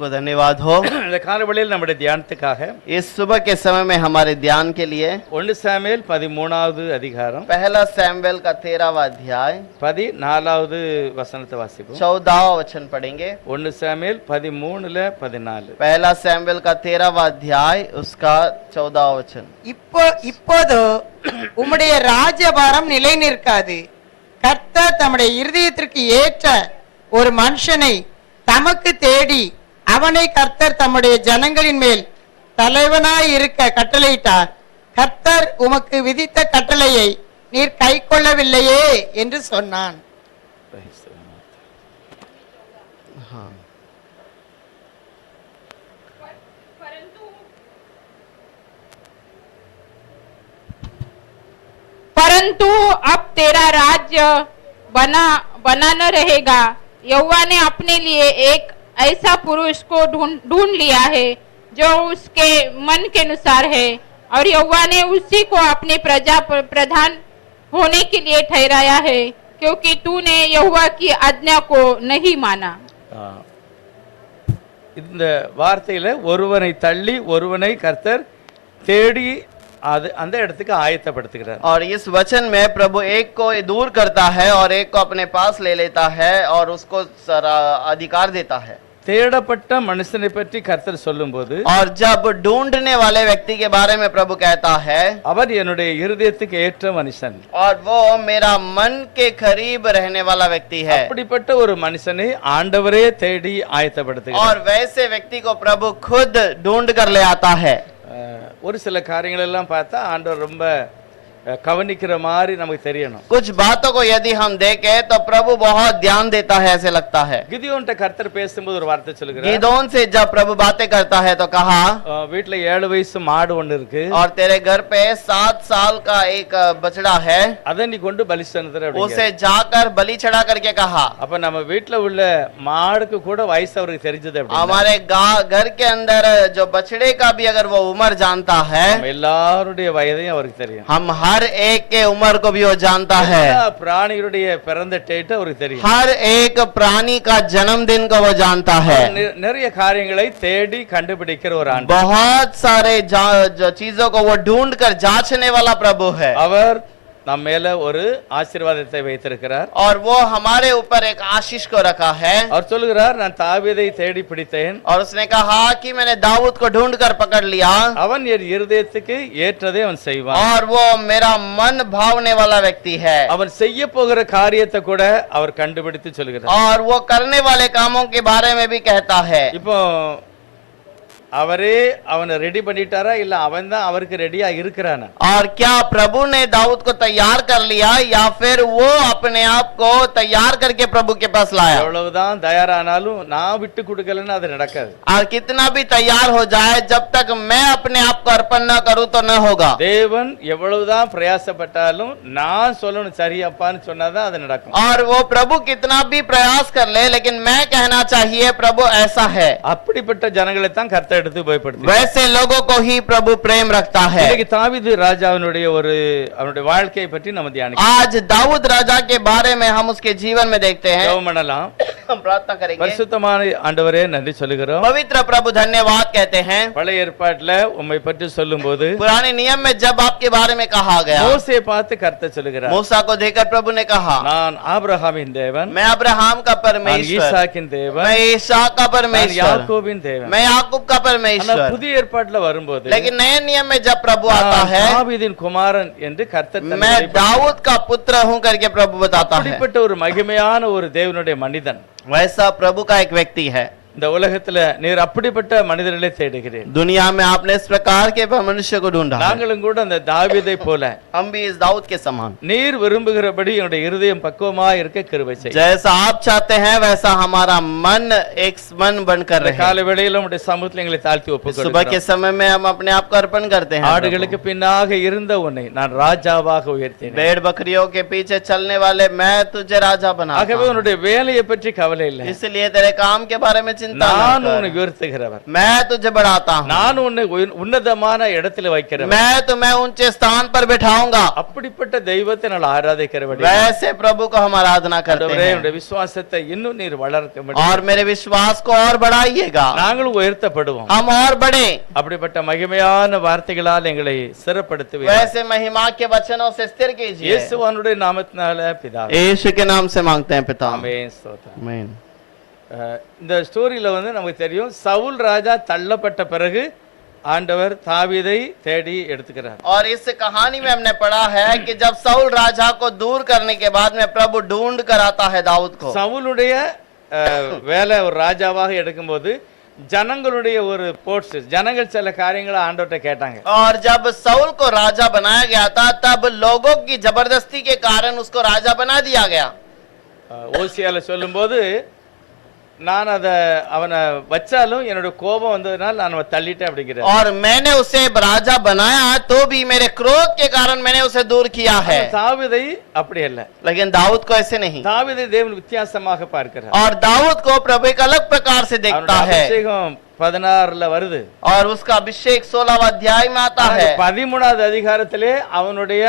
को धन्यवाद हो இந்த காலைவேளையில் நம்முடைய தியானத்துக்காக इस सुबह के समय में हमारे ध्यान के लिए 1 சாமுவேல் 13வது அதிகாரம் पहला सैमुएल का 13वां अध्याय 14வது வசனத்தை வாசிப்போம். 14वां वचन पढ़ेंगे. 1 சாமுவேல் 13ல 14. पहला सैमुएल का 13वां अध्याय उसका 14वां वचन. இப்போதோ உம்முடைய ராஜ்யபாரம் நிலை நிற்காது. கர்த்தர் தம்முடைய இருதயத்திற்கு ஏற்ற ஒரு மனுஷனை தமக்கு தேடி அவனை கர்த்தர் தம்முடைய ஜனங்களின் மேல் தலைவனாய் இருக்க கட்டளையிட்டார். கர்த்தர் உமக்கு விதித்த கட்டளையை நீர் கைக்கொள்ளவில்லையே என்று சொன்னான். परंतु अब तेरा राज्य बना न रहेगा. यहोवा ने अपने लिए एक ऐसा पुरुष को ढूंढ लिया है जो उसके मन के अनुसार है, और यहोवा ने उसी को अपने प्रजा प्रधान होने के लिए ठहराया है, क्योंकि तूने यहोवा की आज्ञा को नहीं माना. இந்த வார்த்தையில ஒருவனை தள்ளி ஒருவனை கர்த்தர் தேடி அந்த இடத்துக்கு ஆயத்தப்படுத்துகிறார். और इस वचन में प्रभु एक को दूर करता है और एक को अपने पास ले लेता है और उसको अधिकार देता है. தேடப்பட்ட மனுஷனை பற்றி கர்த்தர் சொல்லும்போது और जब ढूंढने वाले व्यक्ति के बारे में प्रभु कहता है அவர் என்னுடைய இருதயத்துக்கு ஏற்ற மனுஷன், और वो मेरा मन के करीब रहने वाला व्यक्ति है. அப்படிப்பட்ட ஒரு மனுஷனை ஆண்டவரே தேடி ஆயத்தப்படுத்துகிறார். और वैसे व्यक्ति को प्रभु खुद ढूंढ कर ले आता है. ஒரு சில காரியங்கள் எல்லாம் பார்த்தா ஆண்டவர் ரொம்ப கவனிக்கிற மாதிரி நமக்கு தெரியணும். कुछ बातों को यदि हम देखें तो प्रभु बहुत ध्यान देता है, ऐसे लगता है. கிதியோன்ட்ட கர்த்தர் பேசும்போது ஒரு வார்த்தை சொல்லுகிறார். गिदोन से जब प्रभु बातें करता है तो कहा வீட்ல 7 வயசு மாடு ஒன்னு இருக்கு, और तेरे घर पे 7 साल का एक बछड़ा है, அதை நீ கொண்டு பலி செலுத்துற. उसे जाकर बलि चढ़ा करके कहा. அப்ப நம்ம வீட்ல உள்ள மாடுக்கு கூட வயசு அவருக்கு தெரிஞ்சது. हमारे घर के अंदर जो बछड़े का भी अगर वो उम्र जानता है, எல்லாருடைய வயதையும் அவருக்கு தெரியும். हम हर एक के उम्र को भी वो जानता है. பிராணிகளுடைய பிறந்த டேட் அவருக்கு தெரியும். हर एक प्राणी का जन्मदिन को वो जानता है. நிறைய காரியங்களை தேடி கண்டுபிடிக்கிற ஒரு ஆண்டவர். बहुत सारे चीजों को वो ढूंढ कर जांचने वाला प्रभु है. அவர் நம்ம மேல ஒரு ஆசீர்வாதத்தை வைத்திருக்கிறார். और वो हमारे ऊपर एक आशीष को रखा है. அவர் சொல்லுகிறார், நான் தாவீதை தேடி பிடித்தேன். और उसने कहा कि मैंने दाऊद को ढूंढ कर पकड़ लिया. அவன் என் இருதயத்துக்கு ஏற்றதை அவன் செய்வான். और वो मेरा मन भावने वाला व्यक्ति है. அவன் செய்ய போகிற காரியத்தை கூட அவர் கண்டுபிடித்து சொல்லுகிறார். और वो करने वाले कामों के बारे में भी कहता है. இப்போ அவரே அவனை ரெடி பண்ணிட்டாரா இல்ல அவன் தான் அவருக்கு ரெடியா இருக்கிறானா? और क्या प्रभु ने दाऊद को तैयार कर लिया या फिर वो अपने आप को तैयार करके प्रभु के पास लाया? எவ்வளவுதான் தயாரானாலும் நான் விட்டு கொடுக்கலன்னா அது நடக்காது. और कितना भी तैयार हो जाए, जब तक मैं अपने आप को अर्पण न करूं तो न होगा. தேவன் எவ்வளவுதான் பிரயாசப்பட்டாலும் நான் சொல்லணும் சரியாப்பான்னு சொன்னாதான் அது நடக்கும். और वो प्रभु कितना भी प्रयास कर ले, लेकिन मैं कहना चाहिए प्रभु ऐसा है. அப்படிப்பட்ட ஜனங்களை தான் கர்த்தர் எடுத்து பயப்படுத்தி. वैसे लोगों को ही प्रभु प्रेम रखता है. இன்னைக்கு தாவீது ராஜாவினுடைய அவருடைய வாழ்க்கையை பற்றி நம்ம தியானிக்கலாம். आज दाऊद राजा के बारे में हम उसके जीवन में देखते हैं. ஜெபம் பண்ணலாம். हम प्रार्थना करेंगे. பரிசுத்தமான ஆண்டவரே நன்றி சொல்லுகிறோம். पवित्र प्रभु धन्यवाद कहते हैं. பழைய ஏற்பாட்டுல உம்மை பற்றி சொல்லும்போது पुराने नियम में जब आपके बारे में कहा गया, மோசேயை பார்த்து கர்த்தர் சொல்லுகிறார், मूसा को देखकर प्रभु ने कहा, நான் ஆபிரகாமின் தேவன், मैं अब्राहम का நான் परमेश्वर, ஈசாக்கின் தேவன், मैं ईसाक का நான் परमेश्वर, யாக்கோபின் தேவன். मैं याकूब का ஆனா परमेश्वर. புதிய ஏற்பாட்டுல வரும்போது लेकिन नए नियम में जब प्रभु आता நான் है, தாவீதின் குமாரன் என்று கர்த்தர் தன்னை मैं வெளிப்படுத்தினார். दाऊद का पुत्र हूं करके प्रभु बताता है. அப்படிப்பட்ட ஒரு மகிமையான ஒரு தேவனுடைய மனிதன் वैसा प्रभु का एक व्यक्ति है. இந்த உலகத்துல நீர் அப்படிப்பட்ட மனிதர்களை தேடுகிறேன். दुनिया में आपने इस प्रकार के मनुष्य को ढूंढा है. நாங்களும் கூட அந்த தாவீதை போல हम भी इस दाऊद के समान, நீர் விரும்புகிறபடி என்னுடைய இருதயம் பக்குவமா இருக்க கிருபை செய்யும். जैसा आप चाहते हैं वैसा हमारा मन एक मन बनकर रहे. கால வேளையில உம்முடைய சமூகத்தில் எங்களை தாழ்த்தி सुबह ஒப்புக்கொடுக்கிறோம். के समय में हम अपने आप को अर्पण करते हैं. ஆடுகளுக்கு பின்னாக இருந்த உன்னை நான் ராஜாவாக உயர்த்தினேன். भेड़ बकरियों के पीछे चलने वाले मैं तुझे राजा बना. ஆகவே உன்னுடைய வேலையை பற்றி கவலை இல்லை. इसलिए तेरे काम के बारे में चिंता चिंता நான் न உன்னை कर। உயர்த்துகிறவர், मैं तुझे बढ़ाता हूँ, நான் உன்னை உன்னதமான இடத்துல வைக்கிறவர். मैं ऊंचे स्थान पर बिठाऊंगा। அப்படிப்பட்ட தெய்வத்தை நான் ஆராதிக்கிறபடி वैसे प्रभु को हम आराधना करते ஆண்டவரே, हैं உன்னுடைய விசுவாசத்தை இன்னும் நீர் வளர்க்க और मेरे विश्वास को और बढ़ाइएगा, நாங்களும் உயர்த்தப்படுவோம். हम और बढ़े। அப்படிப்பட்ட மகிமையான வார்த்தைகளால் எங்களை சிறப்படுத்துவீர். वैसे महिमा के वचनों से स्थिर कीजिए। இயேசுவானுடைய நாமத்தினால பிதாவே, यीशु के नाम से मांगते हैं पिता। ஆமென். ஸ்தோத்திரம். आमीन। இந்த ஸ்டோரியில வந்து நமக்கு தெரியும், சவுல் ராஜா தள்ளப்பட்ட பிறகு ஆண்டவர் தாவீதை தேடி எடுத்துக்கிறார். और इस कहानी में हमने पढ़ा है कि जब साउल राजा को दूर करने के बाद में प्रभु ढूंढ कर आता है दाऊद को। சவுலுடைய வேலை ஒரு ராஜாவாக எடுக்கும்போது ஜனங்களுடைய ஒரு போர்ட்ஸ், ஜனங்கள் சில காரியங்களை ஆண்டவர்கிட்ட கேட்டாங்க. और जब साउल को राजा बनाया गया था तब लोगों की जबरदस्ती के कारण उसको राजा बना दिया गया। ஓசியால சொல்லும்போது, நான் அதை அவனை வச்சாலும் என்னோட கோபம் வந்ததுனால நான் அவனை தள்ளிட்டேன் அப்படிங்கிறார். और मैंने उसे राजा बनाया तो भी मेरे क्रोध के कारण मैंने उसे दूर किया है। தாவீதை அப்படி அல்ல. लेकिन दाऊद को ऐसे नहीं। தாவீதை தேவன் வித்தியாசமாக பார்க்கிறார். और दाऊद को प्रभु एक अलग प्रकार से देखता அவனுடைய है। அபிஷேகம் 16ல வருது. और उसका अभिषेक 16वां अध्याय में आता है। 13வது அதிகாரத்திலே அவனுடைய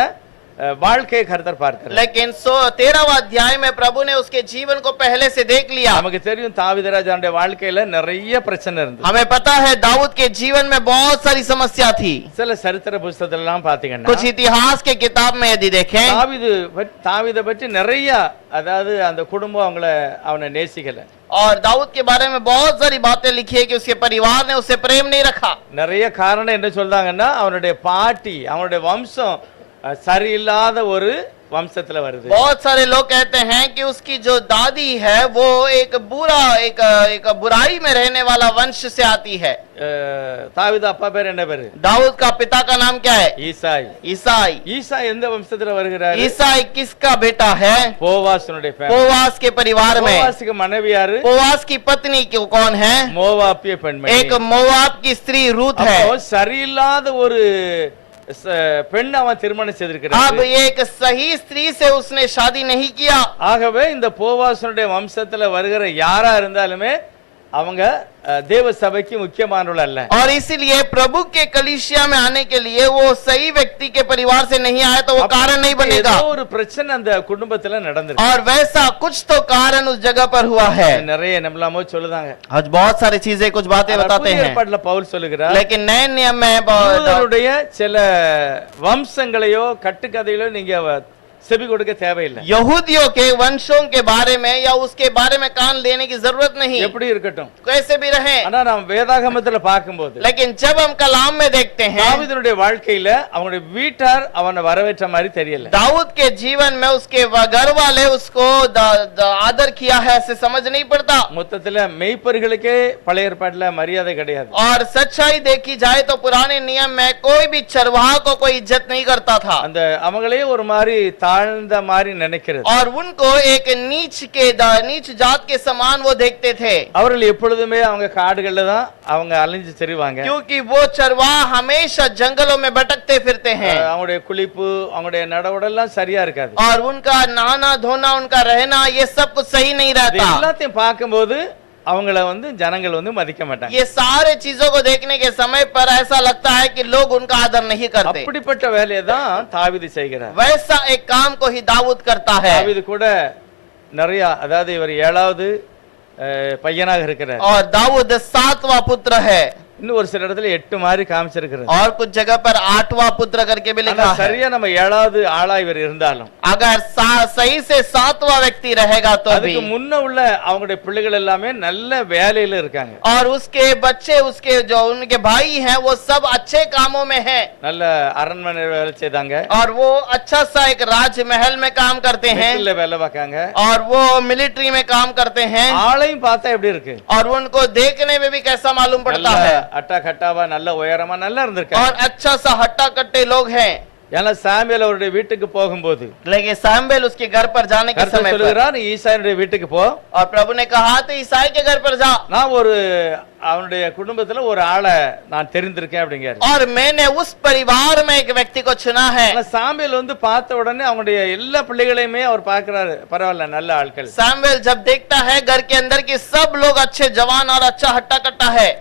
வாழ்க்கையை கர்த்தர் பார்க்கிறார். लेकिन 13वां अध्याय में प्रभु ने उसके जीवन को पहले से देख लिया। நமக்கு தெரியும் தாவீது ராஜாவுடைய வாழ்க்கையில நிறைய பிரச்சனை இருந்தது. हमें पता है दाऊद के जीवन में बहुत सारी समस्या थी। சில சரித்திர புத்தகத்துல எல்லாம் பாத்தீங்கன்னா कुछ इतिहास के किताब में यदि देखें தாவீதை பற்றி நிறைய, அதாவது அந்த குடும்பம் அவனை நேசிக்கல. और दाऊद के बारे में बहुत सारी बातें लिखी है कि उसके परिवार ने उसे प्रेम नहीं रखा। நிறைய காரணம் என்ன சொல்றாங்கன்னா, அவனுடைய பாட்டி, அவனுடைய வம்சம் சரியில்லாத ஒரு वंशத்துல வருது. बहुत सारे लोग कहते हैं कि उसकी जो दादी है वो एक बुराई में रहने वाला वंश से आती है। தாவீது அப்பா பேர் என்ன பேரு? दाऊद का पिता का नाम क्या है? ஈசாய். ईसाई। ஈசாய் எந்த வம்சத்துல வருகிறாரு? ईसाई किसका बेटा है? போவாசுனுடைய family. पोवास के परिवार में। போவாசுக்கு மனைவி யாரு? पोवास की पत्नी कौन है? மோவாபிய பெண்மணி. एक मोवाब की स्त्री रूत है। அப்போ சரியில்லாத ஒரு பெண் அவன் திருமணம் செய்திருக்கிறான். अब एक सही स्त्री से उसने शादी नहीं किया। ஆகவே இந்த போவாசுனுடைய வம்சத்துல வருகிற யாரா இருந்தாலுமே அவங்க தேவ சபைக்கு முக்கியமானவர்கள் அல்ல. और इसीलिए प्रभु के कलीसिया में आने के लिए वो सही व्यक्ति के परिवार से नहीं आया तो वो कारण नहीं बनेगा। ஏதோ ஒரு பிரச்சனை அந்த குடும்பத்துல நடந்திருக்கு. और वैसा कुछ तो कारण उस जगह पर हुआ है। நிறைய நம்மளாமோ சொல்லுதாங்க. आज बहुत सारी चीजें कुछ बातें बताते हैं। ஏற்பாட்டுல பவுல் சொல்லுகிறார், लेकिन नए नियम में யூதருடைய சில வம்சங்களையோ கட்டுக்கதைகளோ நீங்க செவி கொடுக்க தேவையில்லை. यहूदियों के वंशों के बारे में या उसके बारे में कान लेने की जरूरत नहीं। எப்படி இருக்கட்டும், कैसे भी रहे। ஆனா நாம் வேதாகமத்துல பார்க்கும்போது, लेकिन जब हम कलाम में देखते हैं தாவீதுடைய வாழ்க்கையில அவனுடைய வீட்டார் அவனை வரவேற்ற மாதிரி தெரியல. दाऊद के जीवन में उसके घर वाले उसको आदर किया है ऐसे समझ नहीं पड़ता। மொத்தத்துல மெய்ப்பர்களுக்கே பழைய ஏற்பாட்டுல மரியாதை கிடையாது. और सच्चाई देखी जाए तो पुराने नियम में कोई भी चरवाहा को कोई इज्जत नहीं करता था। அந்த அவங்களே ஒரு மாதிரி தாழ்ந்த மாதிரி நினைக்கிறது. और उनको एक नीच जात के समान वो देखते थे। அவர்கள் எப்பொழுதுமே அவங்க காடுகள்ல தான் அவங்க அலைஞ்சு திரிவாங்க. क्योंकि वो चरवाहा हमेशा जंगलों में भटकते फिरते हैं। அவங்களுடைய குளிப்பு, அவங்களுடைய நடவடெல்லாம் சரியா இருக்காது. और उनका नहाना धोना, उनका रहना, ये सब कुछ सही नहीं रहता। எல்லாத்தையும் பார்க்கும்போது அவங்கள ஜனங்கள் மதிக்க மாட்டாங்க. ये सारे चीजों को देखने के समय पर ऐसा लगता है कि लोग उनका आदर नहीं करते। அப்படிப்பட்ட வேலையை தான் தாவீது செய்கிறார். वैसा एक काम को ही दाऊद करता है। தாவீது கூட நிறைய, அதாவது இவர் 7வது பையனாக இருக்கிறார். और दाऊद 7वां पुत्र है। இன்னும் ஒரு சில இடத்துல 8 மாதிரி காமிச்சிருக்கிறார். और कुछ जगह पर 8वां पुत्र करके भी लिखा है। சரியா நம்ம 7வது ஆளா இவர் இருந்தாலும், अगर सही से 7वां व्यक्ति रहेगा तो भी அதுக்கு முன்ன உள்ள அவங்களுடைய பிள்ளைகள் எல்லாமே நல்ல வேலையில இருக்காங்க. और उसके बच्चे, उसके जो उनके भाई हैं वो सब अच्छे कामों में हैं। நல்ல அரண்மனை வேலை செய்தாங்க. और वो अच्छा सा एक राजमहल में काम करते हैं। மிலிட்டரியில வேலை பார்க்காங்க. और वो मिलिट्री में काम करते हैं। ஆளையும் பார்த்தா எப்படி இருக்கு? और उनको देखने में भी कैसा मालूम पड़ता है? அட்டா கட்டாவா, நல்ல உயரமா, நல்லா இருந்திருக்காங்க. और अच्छा सा हट्टा कट्टे लोग हैं। ஏன்னா சாமுவேல் அவருடைய வீட்டுக்கு போகும்போது लेकिन सामुएल उसके घर पर जाने के கர்த்தர் समय पर சொல்லுகிறார், நீ ஈசாயினுடைய வீட்டுக்கு போ, और प्रभु ने कहा तो ईसाई के घर पर जा, நான் ஒரு அவனுடைய குடும்பத்துல ஒரு ஆளை நான் தெரிந்திருக்கேன் அப்படிங்கிறார். और मैंने उस परिवार में एक व्यक्ति को चुना है। ஆனா சாமுவேல் வந்து பார்த்த உடனே அவனுடைய எல்லா பிள்ளைகளையுமே அவர் பார்க்கிறாரு, பரவாயில்ல நல்ல ஆட்கள். सामुएल जब देखता है घर के अंदर की सब लोग अच्छे जवान और अच्छा हट्टा कट्टा है,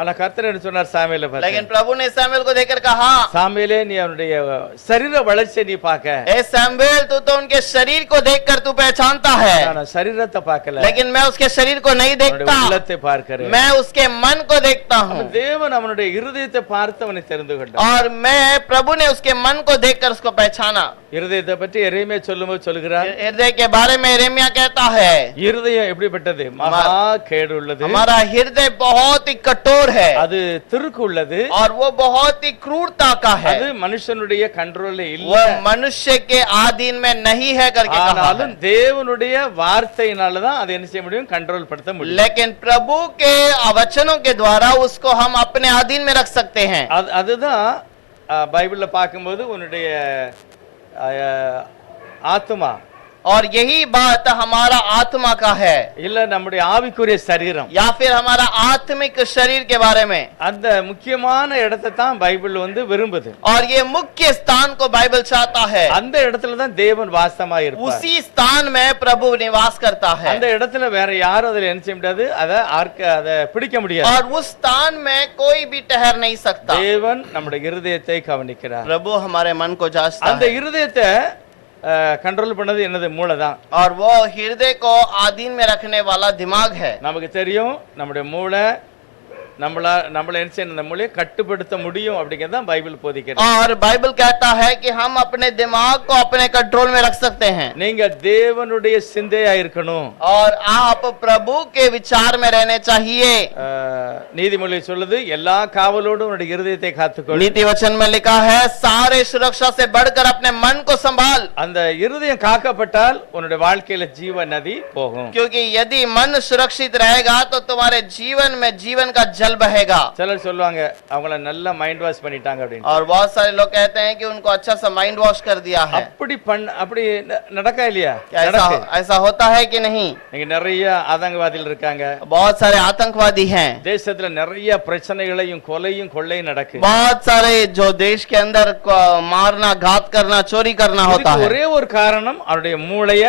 ஆனா கர்த்தர் என்ன சொன்னார் சாமுவேலை பார்த்து, लेकिन प्रभु ने सामुएल को देखकर कहा, சாமுவேலே நீ அவனுடைய சரீர வளர்ச்சியை நீ பார்க்க, ए सामुएल तू तो उनके शरीर को देखकर तू पहचानता है, நான் சரீரத்தை பார்க்கல, लेकिन मैं उसके शरीर को नहीं அவனுடைய देखता, உள்ளத்தை பார்க்கிறேன். मैं उसके मन को देखता हूँ। தேவன் அவனுடைய இருதயத்தை பார்த்து அவனை தெரிந்து கொண்டார். और मैं प्रभु ने उसके मन को देखकर उसको पहचाना। இருதயத்தை பற்றி எரேமியா சொல்லும்போது சொல்லுகிறார், हृदय के बारे में यिर्मयाह कहता है, இருதயம் எப்படிப்பட்டது, மகா கேடு உள்ளது, हमारा हृदय बहुत ही कठोर है, அது திருக்கு உள்ளது, और वो बहुत ही क्रूरता का है, அது மனுஷனுடைய கண்ட்ரோல்ல இல்ல, वो मनुष्य के अधीन में नहीं है करके कहा है। ஆனாலும் தேவனுடைய வார்த்தையினால தான் அதை என்ன செய்ய முடியும், கண்ட்ரோல் படுத்த முடியும். लेकिन प्रभु के वचनों के द्वारा उसको हम अपने अधीन में रख सकते हैं। அதுதான் பைபிள்ல பார்க்கும்போது உன்னுடைய ஆத்மா, और यही बात हमारा आत्मा का है, இல்ல நம்முடைய ஆவிக்குரிய சரீரம், या फिर हमारा आत्मिक शरीर के बारे में। அந்த முக்கியமான இடத்தை தான் பைபிள் வந்து விரும்புது. और ये मुख्य स्थान को बाइबल चाहता है, அந்த இடத்துல தான் தேவன் வாசமா இருப்பார். उसी स्थान में प्रभु निवास करता है, அந்த இடத்துல வேற யாரும் அதுல என்ன செய்ய முடியாது, அதை பிடிக்க முடியாது. और उस स्थान में कोई भी ठहर नहीं सकता। தேவன் நம்முடைய இருதயத்தை கவனிக்கிறார். प्रभु हमारे मन को जांचता அந்த है, இருதயத்தை கண்ட்ரோல் பண்ணது என்னது, மூளை தான். और वो हृदय को अधीन में रखने वाला दिमाग है। நமக்கு தெரியும் நம்முடைய மூளை நம்மள என்ன செய்யணும், அந்த மூளையை கட்டுப்படுத்த முடியும் அப்படிங்கிறது தான் பைபிள் போதிக்கிறது. और बाइबल कहता है कि हम अपने दिमाग को अपने कंट्रोल में रख सकते हैं। நீங்க தேவனுடைய சிந்தையா இருக்கணும். और आप प्रभु के विचार में रहने चाहिए। நீதிமொழி சொல்லுது, எல்லா காவலோடும் உன்னுடைய இருதயத்தை காத்துக்கொள். नीति वचन में लिखा है, सारे सुरक्षा से बढ़कर अपने मन को संभाल। அந்த இருதயம் காக்கப்பட்டால் உன்னுடைய வாழ்க்கையில ஜீவ நதி போகும். क्योंकि यदि मन सुरक्षित रहेगा तो तुम्हारे जीवन में जीवन का जल बहेगा। சிலர் சொல்லுவாங்க அவங்கள நல்லா மைண்ட் வாஷ் பண்ணிட்டாங்க அப்படின்னு. और बहुत सारे लोग कहते हैं कि उनको अच्छा सा माइंड वॉश कर दिया है। அப்படி நடக்கா இல்லையா? ऐसा होता है कि नहीं? நீங்க நிறைய ஆதங்கவாதிகள் இருக்காங்க, बहुत सारे आतंकवादी हैं, தேசத்துல நிறைய பிரச்சனைகளையும் கொலையும் கொள்ளையும் நடக்கு. बहुत सारे जो देश के अंदर मारना, घात करना, चोरी करना होता है। ஒரே ஒரு காரணம், அவருடைய மூளைய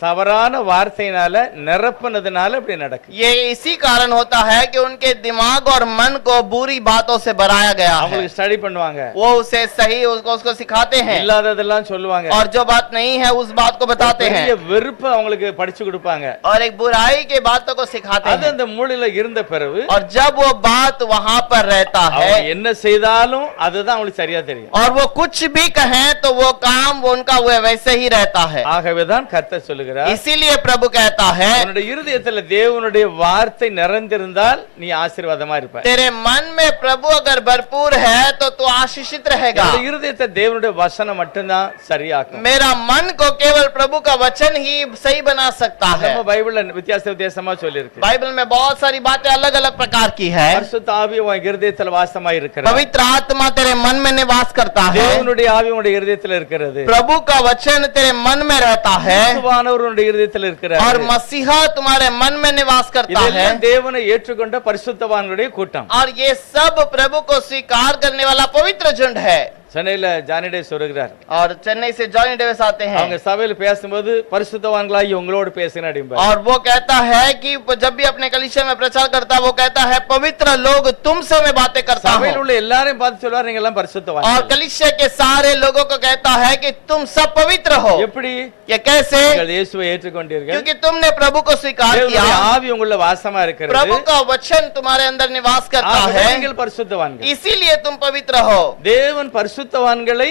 தவறான வார்த்தையினால நிரப்புனதுனால இப்படி நடக்கு. ये इसी कारण होता है कि उनके दिमाग और मन को बुरी बातों से भराया गया है। அவங்களுக்கு ஸ்டடி பண்ணுவாங்க, वो उसे सही उसको सिखाते हैं, இல்லாததெல்லாம் சொல்லுவாங்க, और जो बात नहीं है उस बात को बताते हैं, வெறுப்பு அவங்களுக்கு படிச்சு கொடுப்பாங்க, और एक बुराई के बातों को सिखाते அது हैं। அந்த மூளையில இருந்த பிறகு और जब वो बात वहां पर रहता है, அவங்க என்ன செய்தாலும் அதுதான் அவங்களுக்கு சரியா தெரியும். और वो कुछ भी कहें तो वो काम उनका वो वैसे ही रहता है। ஆகவேதான் கர்த்தர் சொல்லுகிறார், इसीलिए प्रभु कहता है, உன்னுடைய இருதயத்துல தேவனுடைய வார்த்தை நிறைந்திருந்தால் நீ ஆசீர்வாதமா இருப்பாய். तेरे मन में प्रभु अगर भरपूर है तो तू आशीषित रहेगा। உன்னுடைய இருதயத்தை தேவனுடைய வசனம் மட்டும்தான் சரியாக்கும். मेरा मन को केवल प्रभु का वचन ही सही बना सकता है। நம்ம பைபிள்ல வித்தியாசமா சொல்லிருக்கு. बाइबल में बहुत सारी बातें अलग अलग प्रकार की है। பரிசுத்த ஆவி உன் இருதயத்துல வாசமா இருக்கிறது. पवित्र आत्मा तेरे मन में निवास करता है। தேவனுடைய ஆவி உன்னுடைய இருதயத்துல இருக்கிறது. प्रभु का वचन तेरे मन में रहता है, கிறிஸ்துவானவர் உன்னுடைய இருதயத்துல இருக்கிறார். और मसीहा तुम्हारे मन में निवास करता है। இதெல்லாம் தேவனை ஏற்றுக்கொண்ட பரிசுத்தவான்களுடைய கூட்டம். और ये सब प्रभु को स्वीकार करने वाला पवित्र झुंड है। சென்னையில ஜானிடே சொல்கிறார், और चेन्नई से जॉनी डेविस आते हैं, அவங்க சபையில பேசும்போது பரிசுத்தவான்களாகி உங்களோடு பேசின அப்படிம்பார். और वो कहता है कि जब भी अपने कलीसिया में प्रचार करता है वो कहता है, पवित्र लोग तुमसे मैं बातें करता हूं। சபையில் உள்ள எல்லாரையும் பார்த்து சொல்வார், நீங்க எல்லாம் பரிசுத்தவான். और कलीसिया के सारे लोगों को कहता है कि तुम सब पवित्र हो। எப்படி? ये कैसे? நீங்கள் இயேசுவை ஏற்றுக்கொண்டீர்கள், क्योंकि तुमने प्रभु को स्वीकार किया, தேவனுடைய ஆவி உங்களுக்குள்ள வாசமா இருக்கிறது, प्रभु का वचन तुम्हारे अंदर निवास करता ஆகவே है, நீங்கள் பரிசுத்தவான்கள். इसीलिए तुम पवित्र हो। தேவன் பரிசுத்தவான்களை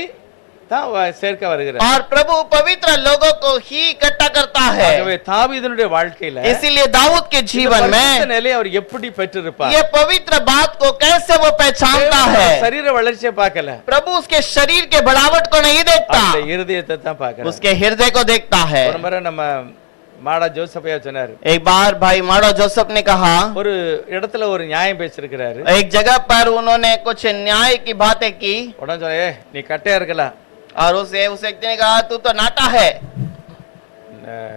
தான் சேர்க்க வருகிறார். और प्रभु पवित्र लोगों को ही इकट्ठा करता है। ஆகவே தாவீதுனுடைய வாழ்க்கையில इसीलिए दाऊद के जीवन இந்த में நிலையை அவர் எப்படி பெற்றிருப்பார்? ये पवित्र बात को कैसे वो पहचानता है? சரீர வளர்ச்சியை பார்க்கல, प्रभु उसके शरीर के बढ़ावट को नहीं देखता, அந்த இருதயத்தை தான் பார்க்கிறார். उसके हृदय को देखता है। ஒரு முறை நம்ம மாடா ஜோசப்பையா சொன்னாரு, एक बार भाई माड़ो जोसेफ ने कहा, ஒரு இடத்துல ஒரு நியாயம் பேசிருக்கிறாரு. एक जगह पर उन्होंने कुछ न्याय की बातें की உடனே சொன்ன, ஏ நீ கட்டையா இருக்கலாம், और उस व्यक्ति ने कहा तू तो नाटा है।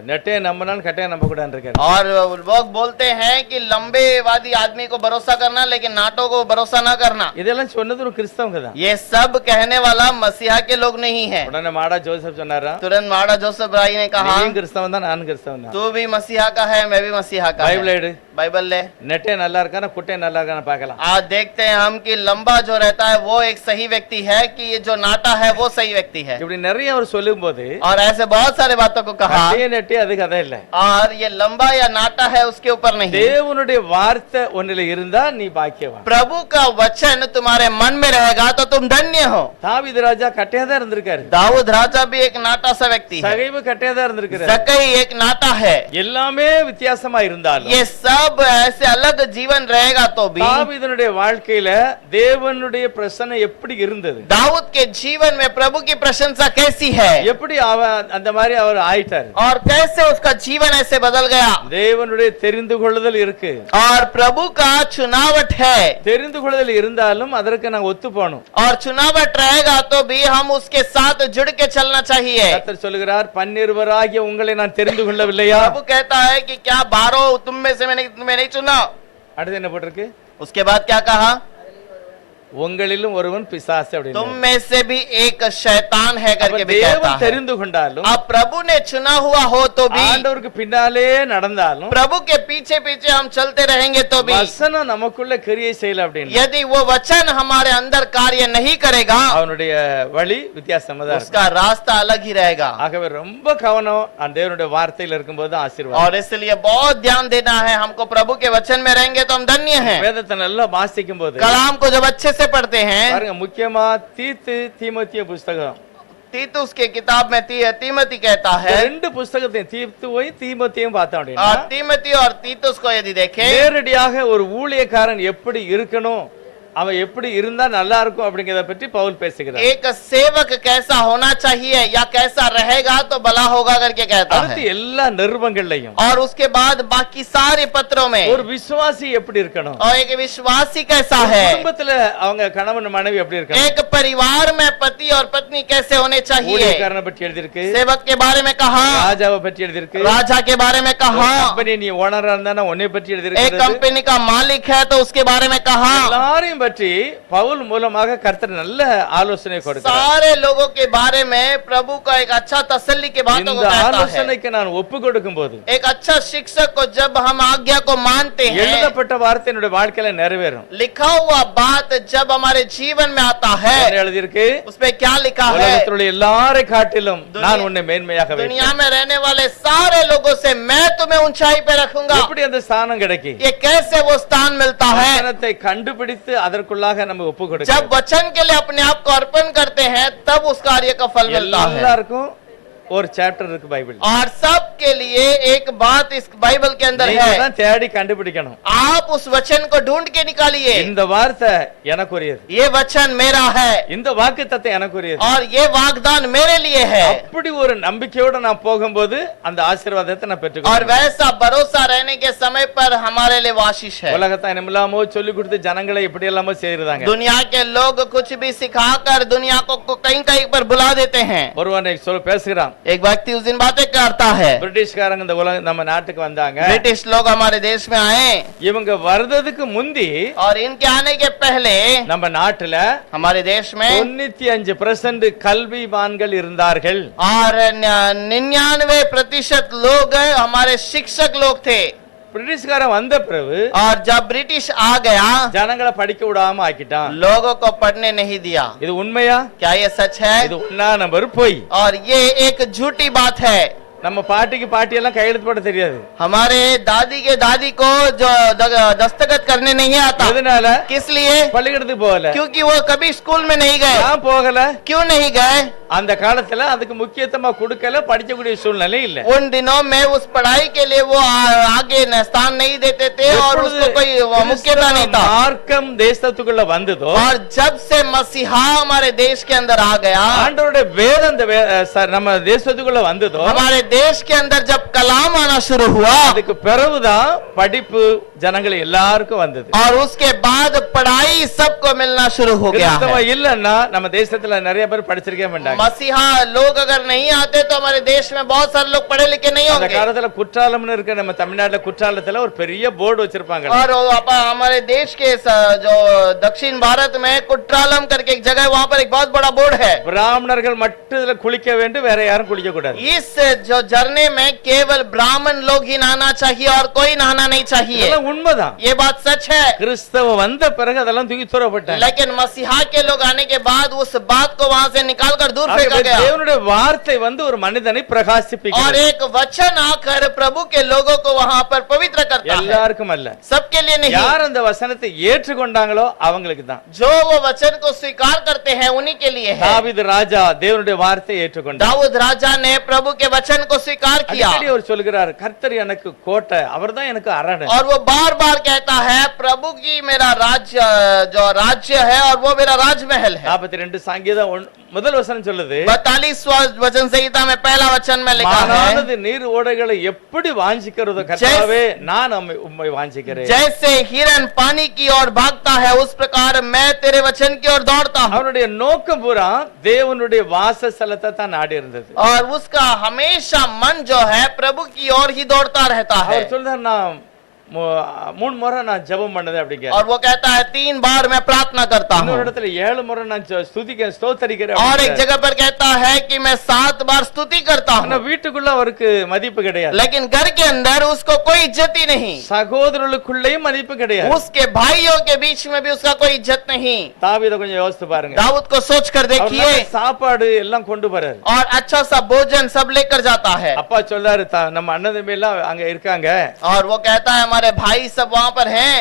நெட்டையை நம்பினாலும் கட்டையா நம்ப கூடாதுன்னு இருக்காரு. और लोग बोलते हैं कि लंबे वादी आदमी को भरोसा करना लेकिन नाटों को भरोसा न करना। இதெல்லாம் சொன்னது ஒரு கிறிஸ்தவங்க தான். ये सब कहने वाला मसीहा के लोग नहीं है। உடனே மாடா ஜோசப் சொன்னாரா, तुरंत माड़ा जोसेफ भाई ने कहा, நீயும் கிறிஸ்தவன் தான், நானும் கிறிஸ்தவன் தான். तू भी मसीहा का है, मैं भी मसीहा का பைபிள் है। எடு, बाइबल ले, நெட்டே நல்லா இருக்கானா குட்டே நல்லா இருக்கான்னு பார்க்கலாம். आज देखते हैं हम कि लंबा जो रहता है वो एक सही व्यक्ति है कि ये जो नाटा है वो सही व्यक्ति है। இப்படி நிறைய அவர் சொல்லும் போது और ऐसे बहुत सारे बातों को कहा, கட்டையே நெட்டே அது கதை இல்ல. और ये लंबा या नाटा है उसके ऊपर नहीं। தேவனுடைய வார்த்தை உன்னில இருந்தா நீ பாக்கியவான். प्रभु का वचन तुम्हारे मन में रहेगा तो तुम धन्य हो। தாவீது ராஜா கட்டையா தான் இருந்திருக்காரு, दाऊद राजा भी एक नाटा सा व्यक्ति है, சகைவு கட்டையா தான் இருந்திருக்காரு. सकई एक नाटा है। எல்லாமே வித்தியாசமா இருந்தாலும் ये सब ऐसे अलग जीवन रहेगा तो भी தாவீதுனுடைய வாழ்க்கையில தேவனுடைய பிரசன்னம் எப்படி இருந்தது, दाऊद के जीवन में प्रभु की प्रशंसा कैसी है எப்படி அந்த மாதிரி அவர் ஆயிட்டாரு. और कैसे उसका जीवन ऐसे बदल गया। தேவனுடைய தெரிந்து கொள்ளுதல் இருக்கு, और प्रभु का चुनावट है, தெரிந்து கொள்ளுதல் இருந்தாலும் அதற்கு நாங்க ஒத்து போகணும். और चुनावट रहेगा तो भी हम उसके साथ जुड़ के चलना चाहिए। கர்த்தர் சொல்லுகிறார், 12 உங்களை நான் தெரிந்து கொள்ளவில்லையா? प्रभु कहता है कि क्या 12 तुम में से मैंने तुम्हें नहीं चुना। அடுத்து என்ன போட்டிருக்கு, उसके बाद क्या कहा, உங்களிலும் ஒருவன் பிசாசு அப்படின்னு. तुम में से भी एक शैतान है करके भी कहता தேவன் है। தெரிந்து கொண்டாலும் अब प्रभु ने चुना हुआ हो तो भी, ஆண்டவருக்கு பின்னாலே நடந்தாலும் प्रभु के पीछे पीछे हम चलते रहेंगे तो भी, வசனம் நமக்குள்ள கிரியை செய்யல அப்படின்னு यदि वो वचन हमारे अंदर कार्य नहीं करेगा அவனுடைய வழி வித்தியாசமா தான் இருக்கும். उसका रास्ता अलग ही रहेगा। ஆகவே ரொம்ப கவனம் அந்த தேவனுடைய வார்த்தையில இருக்கும்போது ஆசீர்வாதம். और इसलिए बहुत ध्यान देना है हमको, प्रभु के वचन में रहेंगे तो हम धन्य हैं। வேதத்தை நல்லா வாசிக்கும் போது कलाम को जब अच्छे से पढ़ते हैं, பாருங்க, முக்கியமா தீமோத்தேயு புஸ்தகம், तीतुस के किताब में तीमती कहता है, ரெண்டு புஸ்தகத்தையும் தீத்துவையும் தீமோத்தேயும் பார்த்தோம் அப்படின்னா और तीमती और तीतुस को यदि देखें, நேரடியாக ஒரு ஊழியக்காரன் எப்படி இருக்கணும், அவன் எப்படி இருந்தா நல்லா இருக்கும் அப்படிங்கறத பற்றி பவுல் பேசுகிறார். एक सेवक कैसा होना चाहिए या कैसा रहेगा तो भला होगा करके कहता அடுத்து है। எல்லா நிருபங்கள்லயும் और उसके बाद बाकी सारे पत्रों में, ஒரு விசுவாசி எப்படி இருக்கணும், और एक विश्वासी कैसा है, குடும்பத்துல அவங்க கணவன் மனைவி எப்படி இருக்கணும், एक परिवार में पति और पत्नी कैसे होने चाहिए, ஊழியக்காரனை பற்றி எழுதியிருக்கு, सेवक के बारे में कहा, ராஜாவை பற்றி எழுதியிருக்கு, राजा के बारे में कहा, கம்பெனி நீ ஓனரா இருந்தா உன்னை பற்றி एक எழுதியிருக்கு, कंपनी का मालिक है तो उसके बारे में कहा। எல்லாரையும் பற்றி பவுல் மூலமாக கர்த்தர் நல்ல ஆலோசனை கொடுக்கிறார். सारे लोगों के बारे में प्रभु का एक अच्छा तसल्ली के बातों को இந்த कहता है। ஆலோசனைக்கு நான் ஒப்பு கொடுக்கும் போது एक अच्छा शिक्षक को जब हम आज्ञा को मानते हैं, எழுதப்பட்ட வார்த்தை என்னுடைய வாழ்க்கையில நிறைவேறும். लिखा हुआ बात जब हमारे जीवन में आता है, என்ன எழுதியிருக்கு, उसमें क्या लिखा है, உலகத்தில் உள்ள எல்லாரை காட்டிலும் நான் உன்னை மேன்மையாக வைப்பேன். दुनिया में रहने वाले सारे लोगों से मैं तुम्हें ऊंचाई पे रखूंगा। எப்படி அந்த ஸ்தானம் கிடைக்கும், ये कैसे वो स्थान मिलता है, வசனத்தை கண்டுபிடித்து அதற்குள்ளாக நம்ம ஒப்பு जब கொடுக்கிறோம். वचन के लिए अपने आप को अर्पण करते हैं तब उस कार्य का फल मिलता है। எல்லாருக்கும் ஒரு சாப்டர் இருக்கு பைபிள், और सब के लिए एक बात इस बाइबल के अंदर நீங்க है, தான் தேடி கண்டுபிடிக்கணும். आप उस वचन को ढूंढ के निकालिए। இந்த வார்த்தை எனக்குரியது, ये वचन मेरा है இந்த வாக்குத்தத்தம் எனக்குரியது. और ये वागदान मेरे लिए है। அப்படி ஒரு நம்பிக்கையோட நான் போகும்போது அந்த ஆசீர்வாதத்தை நான் और பெற்றுக்கொள்வேன். वैसा भरोसा रहने के समय पर हमारे लिए आशीष है। உலகத்தை என்னமில்லாமோ சொல்லி கொடுத்து ஜனங்களை எப்படி எல்லாமோ செய்யறாங்க. दुनिया के लोग कुछ भी सिखाकर दुनिया को कहीं कहीं पर बुला देते हैं। ஒருவனை பேசுகிறான், एक व्यक्ति उस दिन बातें करता है, பிரிட்டிஷ்காரங்க இந்த உலக நம்ம நாட்டுக்கு வந்தாங்க, ब्रिटिश लोग हमारे देश में आए இவங்க வர்றதுக்கு முந்தி और इनके आने के पहले நம்ம நாட்டுல हमारे देश में 95% கல்விமான்கள் இருந்தார்கள். और 99% लोग हमारे शिक्षक लोग थे। பிரிட்டிஷ்காரன் வந்த பிறகு और जब ब्रिटिश आ गया, ஜனங்களை படிக்க விடாம ஆக்கிட்டான். लोगों को पढ़ने नहीं दिया। இது உண்மையா? क्या ये सच है? இது உண்மை நம்பர் பொய். और ये एक झूठी बात है। நம்ம பாட்டிக்கு பாட்டி எல்லாம் கையெழுத்து போட தெரியாது. हमारे दादी के दादी को जो दस्तखत करने नहीं आता। எதனால? किस लिए? பள்ளிக்கூடத்துக்கு போகல. क्योंकि वो कभी स्कूल में नहीं गए। ஏன் போகல? क्यों नहीं गए? அந்த காலத்துல அதுக்கு முக்கியத்துவமா கொடுக்கல, படிக்கக்கூடிய சூழ்நிலை இல்ல. उन दिनों में उस पढ़ाई के लिए वो आगे स्थान नहीं देते थे और उसको कोई मुख्यता नहीं था। மார்க்கம் தேசத்துக்குள்ள வந்ததோ, और जब से मसीहा हमारे देश के अंदर आ गया, ஆண்டவருடைய வேதம் நம்ம தேசத்துக்குள்ள வந்ததோ, हमारे देश के अंदर जब कलाम आना शुरू हुआ அதுக்கு பிறகுதான் படிப்பு ஜனங்களை எல்லாருக்கும் வந்தது. और उसके बाद पढ़ाई सबको मिलना शुरू हो गया है। கிறிஸ்தவம் இல்லன்னா நம்ம தேசத்துல நிறைய பேர் படிச்சிருக்கவே மாட்டாங்க. मसीहा लोग अगर नहीं आते तो हमारे देश में बहुत सारे लोग पढ़े लिखे नहीं அந்த होंगे। காலத்துல குற்றாலம்னு இருக்க நம்ம தமிழ்நாட்டுல குற்றாலத்துல ஒரு பெரிய போர்டு வச்சிருப்பாங்க. और हमारे देश के जो दक्षिण भारत में कुट्रालम करके एक जगह है, वहाँ पर एक बहुत बड़ा बोर्ड है। பிராமணர்கள் மட்டும் இதுல குளிக்க வேண்டும், வேற யாரும் குளிக்க கூடாது. इस जो झरने में केवल ब्राह्मण लोग ही नहाना चाहिए और कोई नहाना नहीं चाहिए। இதெல்லாம் உண்மைதான். ये बात सच है। கிறிஸ்தவம் வந்த பிறகு அதெல்லாம் தூக்கி தூரப்பட்டாங்க. लेकिन मसीहा के लोग आने के बाद उस बात को वहाँ से निकाल कर दूर फेंका गया। தேவனுடைய வார்த்தை வந்து ஒரு மனிதனை और பிரகாசிப்பிக்கிறது. एक वचन आकर प्रभु के लोगों को वहाँ पर पवित्र करता है। எல்லாருக்கும் அல்ல. सबके लिए नहीं। யார் அந்த வசனத்தை ஏற்றுக்கொண்டாங்களோ அவங்களுக்கு தான். जो वो वचन को स्वीकार करते हैं उन्हीं के लिए है। தாவீது ராஜா தேவனுடைய வார்த்தையை ஏற்றுக்கொண்டார். दाऊद राजा ने प्रभु के वचन को स्वीकार किया அடிக்கடி அவர் சொல்கிறார், கர்த்தர் எனக்கு கோட்டை, அவர்தான் எனக்கு அரண். और वो बार बार कहता है प्रभु की मेरा राज्य जो राज्य है और वो मेरा राजमहल है। 42 சங்கீதம் முதல் வசனம் சொல்லுது, 42 वचन संहिता में पहला वचन में लिखा है, மானானது நீர் ஓடைகளை எப்படி வாஞ்சிக்கிறதோ கர்த்தாவே நான் உம்மை வாஞ்சிக்கிறேன். जैसे हिरन पानी की ओर भागता है उस प्रकार मैं तेरे वचन की ओर दौड़ता हूँ। அவருடைய நோக்கம் பூரா தேவனுடைய வாசஸ்தலத்தை தான் நாடி இருந்தது. और उसका हमेशा मन जो है प्रभु की ओर ही दौड़ता रहता है। அவர் சொல்றார், நான் 3 முறை நான் ஜெபம் பண்ணது அப்படிங்க. और वो कहता है 3 बार मैं प्रार्थना करता हूँ। இன்னொரு இடத்துல 7 முறை நான் ஸ்துதிக்கிறேன் ஸ்தோத்திரிக்கிறேன். और एक जगह पर कहता है कि मैं 7 बार स्तुति करता ஆனா हूँ। வீட்டுக்குள்ள அவருக்கு மதிப்பு கிடையாது. लेकिन घर के अंदर उसको कोई इज्जत ही नहीं। சகோதரர்களுக்குள்ளேயும் மதிப்பு கிடையாது. उसके भाइयों के बीच में भी उसका कोई इज्जत नहीं। தாவீதை கொஞ்சம் யோசித்து பாருங்க. दाऊद को सोच कर देखिए। அவர் சாப்பாடு எல்லாம் கொண்டு வராரு. और अच्छा सा भोजन सब लेकर जाता है। அப்பா சொல்றாரு, நம்ம அண்ணன் தம்பி எல்லாம் அங்க இருக்காங்க, और वो कहता है हमारे भाई सब वहाँ पर हैं,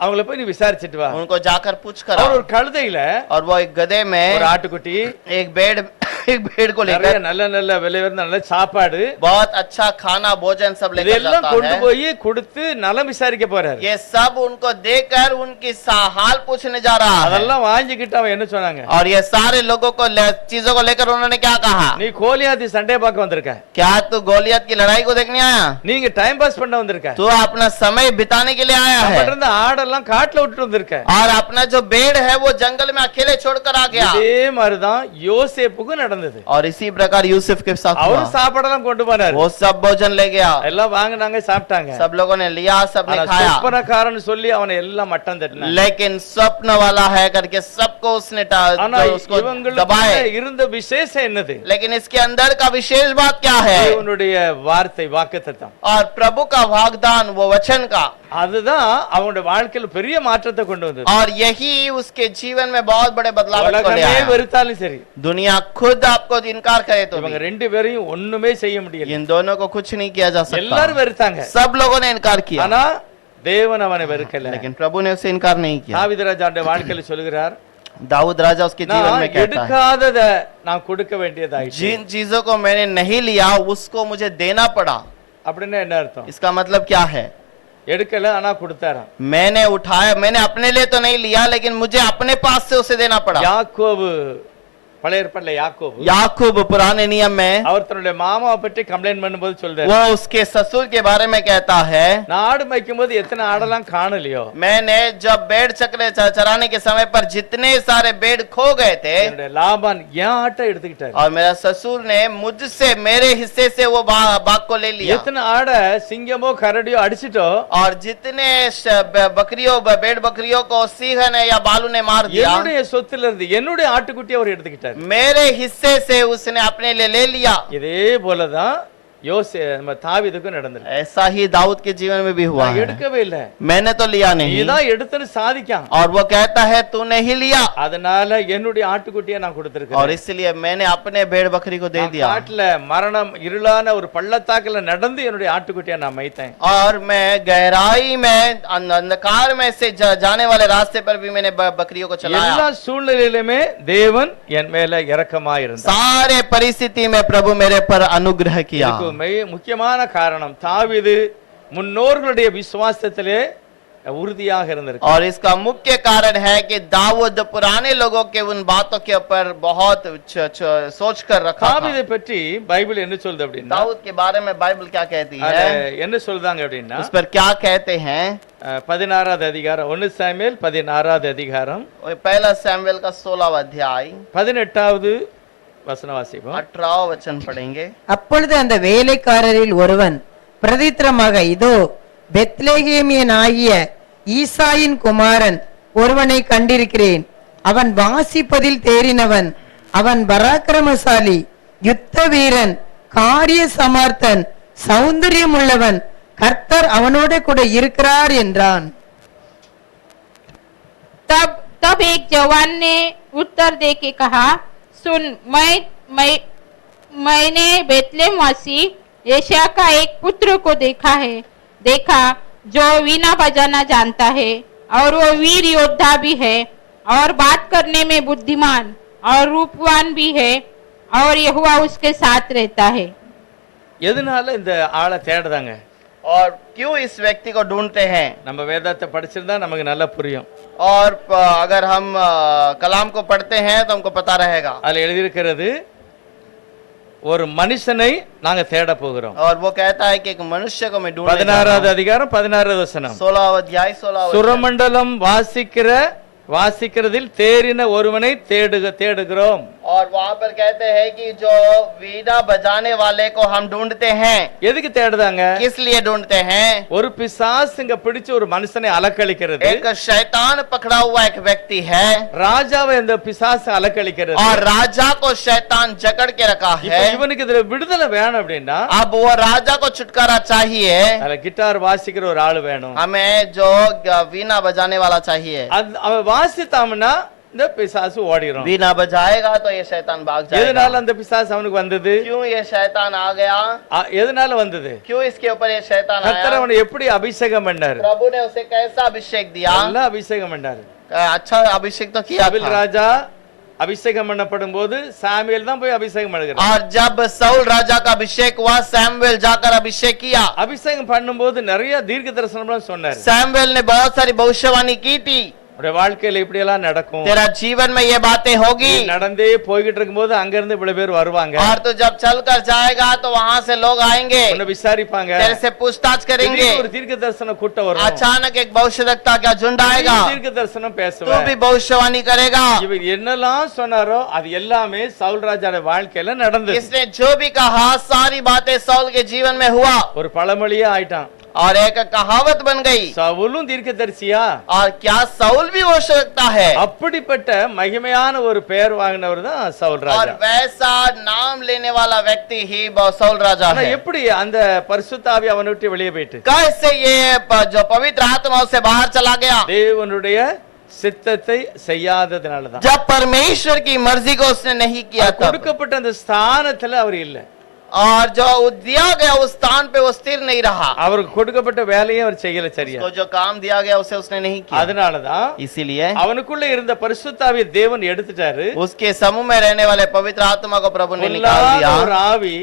அவங்கள போய் நீ விசாரிச்சிட்டு வா. उनको जाकर पूछ कर அவர் आओ। ஒரு கழுதையில और वो एक गधे ஒரு में ஆட்டுக்குட்டி, एक भेड़ को நிறைய लेकर நல்ல நல்ல விலை உயர்ந்த நல்ல சாப்பாடு बहुत अच्छा खाना भोजन सब लेकर இதெல்லாம் जाता கொண்டு है। போய் கொடுத்து நலம் விசாரிக்க போறாரு. ये सब उनको देकर उनकी हाल पूछने जा रहा है। அதெல்லாம் வாங்கிக்கிட்டு அவன் என்ன சொன்னாங்க, और ये सारे लोगों को चीजों को लेकर उन्होंने क्या कहा, நீ கோலியாத்தி சண்டே பார்க்க வந்திருக்க, क्या तू गोलियत की लड़ाई को देखने आया, நீங்க டைம் பாஸ் பண்ண வந்திருக்க, तू अपना समय बिताने के लिए आया है, இருந்த ஆடெல்லாம் காட்டுல விட்டுட்டு வந்திருக்க. और अपना जो भेड़ है वो जंगल में अकेले छोड़कर आ गया। இதே மாதிரிதான் யோசேப்புக்கும் நடந்தது. और इसी प्रकार यूसुफ के साथ அவரு हुआ। சாப்பாடெல்லாம் கொண்டு போனாரு. वो सब भोजन ले गया, எல்லாம் வாங்குனாங்க, சாப்பிட்டாங்க. सब लोगों ने लिया, सबने ஆனா खाया। சொப்பனக்காரன்னு சொல்லி அவனை எல்லாம் மட்டம் தட்டினாங்க. लेकिन स्वप्न वाला है करके सबको उसने ஆனா उसको இவங்களுக்கு दबाए। இருந்த விசேஷம் என்னது, लेकिन इसके अंदर का विशेष बात क्या है, தேவனுடைய வார்த்தை வாக்குத்தத்தம். और प्रभु का वाग्दान वो वचन का, அதுதான் அவனுடைய வாழ்க்கையில பெரிய மாற்றத்தை கொண்டு வந்தது. और यही उसके जीवन में बहुत बड़े बदलाव को ले உலகமே आया। வெறுத்தாலும் சரி, दुनिया खुद आपको इनकार करे तो இவங்க भी, ரெண்டு பேரையும் ஒண்ணுமே செய்ய முடியல. इन दोनों को कुछ नहीं किया जा सकता। எல்லாரும் வெறுத்தாங்க, सब लोगों ने इनकार किया, ஆனா தேவன் அவனை வெறுக்கல. लेकिन प्रभु ने उसे इनकार नहीं किया। தாவீது ராஜாவுடைய வாழ்க்கையில சொல்லுகிறார், दाऊद राजा उसके जीवन நான் में कहता है, எடுக்காதத நான் கொடுக்க வேண்டியதாயிற்று. जिन चीजों को मैंने नहीं लिया उसको मुझे देना पड़ा। அப்படின்னா என்ன அர்த்தம், इसका मतलब क्या है, எடுக்கல ஆனா கொடுத்தாராம். मैंने उठाया, मैंने अपने लिए तो नहीं लिया लेकिन मुझे अपने पास से उसे देना पड़ा। யாக்கோபு, பழைய ஏற்பாட்டுல யாக்கோபு, याकूब पुराने नियम में அவர் தன்னுடைய மாமாவை பற்றி கம்ப்ளைண்ட் பண்ணும்போது சொல்றாரு, वो उसके ससुर के बारे में कहता है, நான் ஆடு மேய்க்கும் போது எத்தனை ஆடெல்லாம் காணலையோ, मैंने जब भेड़ चराने के समय पर जितने सारे भेड़ खो गए थे, என்னுடைய லாபான் என் ஆட்டை எடுத்துக்கிட்டாரு. और मेरा ससुर ने मुझसे मेरे हिस्से से वो बाग को ले लिया। எத்தனை ஆடை சிங்கமோ கரடியோ அடிச்சிட்டோ, और जितने बकरियों भेड़ बकरियों को सिंह ने या बालू ने मार दिया, என்னுடைய சொத்துல இருந்து என்னுடைய ஆட்டுக்குட்டி அவர் எடுத்துக்கிட்டார். मेरे हिस्से से उसने अपने लिए ले लिया। இதே போலதான் நம்ம தாவீதுக்கு நடந்தது. ऐसा ही दाऊद के जीवन में भी हुआ நான் है, எடுக்கவே இல்ல, मैंने तो लिया नहीं, நீதான் எடுத்துன்னு சாதிக்கான். और वो कहता है तूने ही लिया, அதனால என்னுடைய ஆட்டுக்குட்டியை நான் கொடுத்திருக்கேன். और इसलिए मैंने अपने भेड़ बकरी को दे दिया, காட்டுல மரணம் இருளான ஒரு பள்ளத்தாக்குல நடந்து என்னுடைய ஆட்டுக்குட்டியை நான் மேய்த்தேன். और मैं गहराई में अंधकार में से जाने वाले रास्ते पर भी मैंने बकरियों को चलाया। எல்லா சூழ்நிலையிலுமே தேவன் என் மேல இரக்கமாய் இருந்தார். सारे परिस्थिति में प्रभु मेरे पर अनुग्रह किया। முக்கியமான காரணம், தாவீது முன்னோர்களுடைய விசுவாசத்திலே உறுதியாக இருந்திருக்கு. और इसका मुख्य कारण है कि दाऊद पुराने लोगों के उन बातों के ऊपर बहुत सोच कर रखा था। தாவீதை பற்றி பைபிள் என்ன சொல்லுது அப்படின்னா, दाऊद के बारे में बाइबल क्या कहती அது है, என்ன சொல்றாங்க அப்படின்னா, उस पर क्या कहते हैं? 16வது அதிகாரம் 1 சாமுவேல் 16வது அதிகாரம் और पहला सैमुएल का 16वां अध्याय 18வது வசனம் வாசிப்போம். 18वां वचन पढ़ेंगे। அப்பொழுது அந்த வேலைக்காரரில் ஒருவன் பிரதித்திரமாக, இதோ பெத்லெகேமியனாகிய ஈசாயின் குமாரன் ஒருவனை கண்டிருக்கிறேன், அவன் வாசிப்பதில் தேறினவன், அவன் பராக்கிரமசாலி, யுத்த வீரன், காரிய சமார்த்தன், சௌந்தரியம் உள்ளவன், கர்த்தர் அவனோட கூட இருக்கிறார் என்றான். तब एक जवान ने उत्तर दे के कहा, सुन, मैंने बेतलेहमवासी यशायाह का एक पुत्र को देखा जो वीणा बजाना जानता है और वो वीर योद्धा भी है और बात करने में बुद्धिमान और रूपवान भी है और यहोवा उसके साथ रहता है। எதனால இந்த ஆளை தேடுதாங்க? और क्यों इस व्यक्ति को ढूंढते हैं? நம்ம வேதத்தை படிச்சிருந்தா நமக்கு நல்லா புரியும். और अगर हम कलाम को पढ़ते हैं तो हमको पता रहेगा। அதுல எழுதியிருக்கிறது, ஒரு மனுஷனை நாங்க தேட போகிறோம். और वो कहता है कि एक मनुष्य को मैं ढूंढने जा रहा 16வது हूं। அதிகாரம் 16வது வசனம். 16वां अध्याय 16वां वचन। சுரமண்டலம் வாசிக்கிறதில் தேறின ஒருவனை தேடுகிறோம். और वहाँ पर कहते हैं कि जो वीणा बजाने वाले को हम ढूंढते हैं। எதுக்கு தேடுதாங்க? किस लिए ढूंढते हैं? ஒரு பிசாசுங்க பிடிச்சு ஒரு மனுஷனை அலக்களிக்கிறது. एक शैतान पकड़ा हुआ एक व्यक्ति है ராஜாவை இந்த பிசாசு அலக்களிக்கிறது. और राजा को शैतान जकड़ के रखा இப்ப है। இவனுக்கு இதுல விடுதலை வேணும் அப்படின்னா, अब वो राजा को छुटकारा चाहिए, அதுல கிட்டார் வாசிக்கிற ஒரு ஆளு வேணும். हमें जो वीणा बजाने वाला चाहिए। அவன் வாசித்தாம்னா இந்த பிசாசு ஓடிரும். वीणा बजाएगा तो ये शैतान भाग எதனால जाएगा। அந்த பிசாசு அவனுக்கு வந்தது? क्यों ये शैतान आ गया? எதனால வந்தது? क्यों इसके ऊपर ये शैतान கர்த்தர் आया? அவனை எப்படி அபிஷேகம் பண்ணாரு? प्रभु ने उसे कैसा अभिषेक दिया? நல்லா அபிஷேகம் பண்ணாரு. अच्छा अभिषेक तो किया சாமுவேல் था। ராஜா அபிஷேகம் பண்ணப்படும் போது சாமுவேல் தான் போய் அபிஷேகம் பண்ணுகிறார். और जब साउल राजा का अभिषेक हुआ, सैमुएल जाकर अभिषेक किया। அபிஷேகம் பண்ணும்போது நிறைய தீர்க்க தரிசனம்லாம் சொன்னார். सैमुएल ने बहुत सारी भविष्यवाणी की थी। உடைய வாழ்க்கையில இப்படி எல்லாம் நடக்கும், तेरा जीवन में ये बातें होगी। நடந்தே போய்கிட்டு இருக்கும்போது அங்க இருந்து இவ்வளவு பேர் வருவாங்க, और तो जब चलकर जाएगा तो वहां से लोग आएंगे, உன்னை விசாரிப்பாங்க, तेरे से पूछताछ करेंगे। திடீர்னு ஒரு தீர்க்க தரிசன கூட்டம் வரும், अचानक एक भविष्यवक्ता का झुंड आएगा, தீர்க்க தரிசனம் तू பேசுவார். भी भविष्यवाणी करेगा। இவர் என்னெல்லாம் சொன்னாரோ அது எல்லாமே சவுல் ராஜாவோட வாழ்க்கையில நடந்தது. इसने जो भी कहा सारी बातें साउल के जीवन में हुआ ஒரு பழமொழியே ஆயிட்டான். और एक कहावत बन गई। சவுலும் தீர்க்கதரிசியா? और क्या साउल भी हो सकता है? அப்படிப்பட்ட மகிமையான ஒரு பெயர் வாங்கினவர் தான் சவுல் और ராஜா. वैसा नाम लेने वाला व्यक्ति ही साउल राजा ஆனா है। எப்படி அந்த பரிசுத்த ஆவி அவனை விட்டு வெளியே போயிட்டு कैसे ये जो पवित्र आत्मा उससे बाहर चला गया? தேவனுடைய சித்தத்தை செய்யாததுனாலதான். जब परमेश्वर की मर्जी को उसने नहीं किया तब। கொடுக்கப்பட்ட அந்த ஸ்தானத்துல அவர் இல்ல. और जो दिया गया उस स्थान पे वो स्थिर नहीं रहा। அவருக்கு கொடுக்கப்பட்ட வேலையை அவர் செய்யல சரியா. उसको जो काम दिया गया उसे उसने नहीं किया। அதனாலதான் इसीलिए அவனுக்குள்ள இருந்த பரிசுத்த ஆவியை தேவன் எடுத்துட்டாரு. उसके समूह में रहने वाले पवित्र आत्मा को प्रभु ने निकाल பொல்லாத दिया। ஒரு ஆவி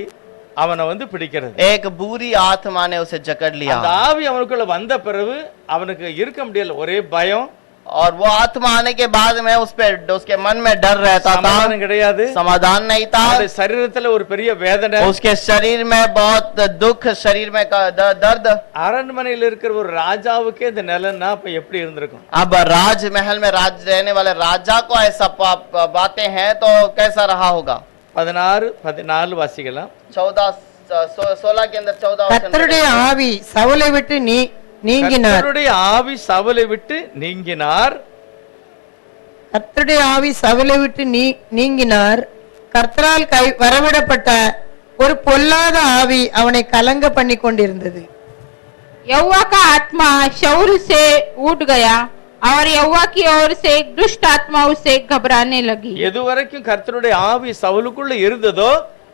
அவனை பிடிக்கிறது. एक बुरी आत्मा ने उसे जकड़ लिया। அந்த ஆவி அவனுக்குள்ள வந்த பிறகு அவனுக்கு இருக்க முடியல, ஒரே பயம். और वो आत्मा आने के बाद में उसके मन में डर रहता था, சமாதானம் கிடையாது, समाधान नहीं था। அவனுடைய சரீரத்துல ஒரு பெரிய வேதனை, उसके शरीर में बहुत दुख, शरीर में दर्द। அரண்மனையில் இருக்கிற ஒரு ராஜாவுக்கே இந்த நிலைன்னா அப்ப எப்படி இருந்திருக்கும்? अब राजमहल में रहने वाले राजा को ऐसा बातें हैं तो कैसा रहा होगा? 16-14 வாசிக்கலாம். 16 के अंदर 14 கர்த்தருடைய ஆவி சவுலை விட்டு நீங்கினார். கர்த்தருடைய ஆவி சவுலை விட்டு நீங்கினார். கர்த்தருடைய ஆவி சவுலை விட்டு நீங்கினார். கர்த்தரால் வரவிடப்பட்ட ஒரு பொல்லாத ஆவி அவனை கலங்க பண்ணி கொண்டிருந்தது. यहोवा का आत्मा शाऊल से उठ गया और यहोवा की ओर से एक दुष्ट आत्मा उसे घबराने लगी। எது வரைக்கும் கர்த்தருடைய ஆவி சவுலுக்குள்ள இருந்ததோ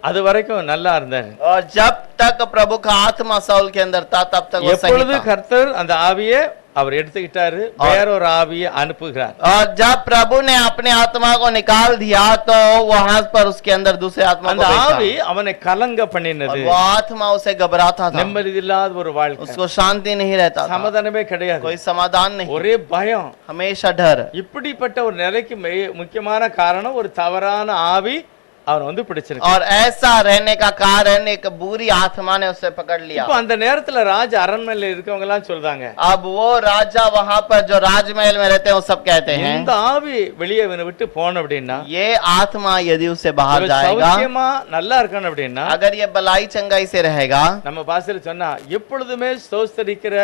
அது வரைக்கும் நல்லா இருந்தாரு. और जब तक प्रभु का आत्मा साउल के अंदर था तब तक वो सही எப்பொழுது था। கர்த்தர் அந்த ஆவியை அவர் எடுத்துக்கிட்டாரு, வேறொரு ஆவியை அனுப்புகிறார். और जब प्रभु ने अपने आत्मा को निकाल दिया तो वहां पर उसके अंदर दूसरे आत्मा அந்த को ஆவி भेजा। அவனை கலங்க और பண்ணினது. वो आत्मा उसे घबराता था, நிம்மதி இல்லாத ஒரு வாழ்க்கை, उसको शांति नहीं रहता था, சமாதானமே கிடையாது, कोई समाधान नहीं, ஒரே பயம். हमेशा डर। இப்படிப்பட்ட ஒரு நிலைக்கு முக்கியமான காரணம் ஒரு தவறான ஆவி அவன் வந்து பிடிச்சிருக்கு. और ऐसा रहने का कारण एक बुरी आत्मा ने उसे पकड़ लिया। இப்ப அந்த நேரத்துல ராஜ அரண்மனையில இருக்கவங்க எல்லாம் சொல்றாங்க, अब वो राजा वहां पर जो राजमहल में रहते हैं वो सब कहते हैं, இந்த ஆவி வெளியே இவனை விட்டு போன அப்படின்னா, ये आत्मा यदि उसे बाहर இவன் जाएगा, சௌக்கியமா நல்லா இருக்கணும் அப்படின்னா, अगर ये भलाई चंगाई से रहेगा, நம்ம பாசையில சொன்னா எப்பொழுதுமே ஸ்தோத்திரிக்கிற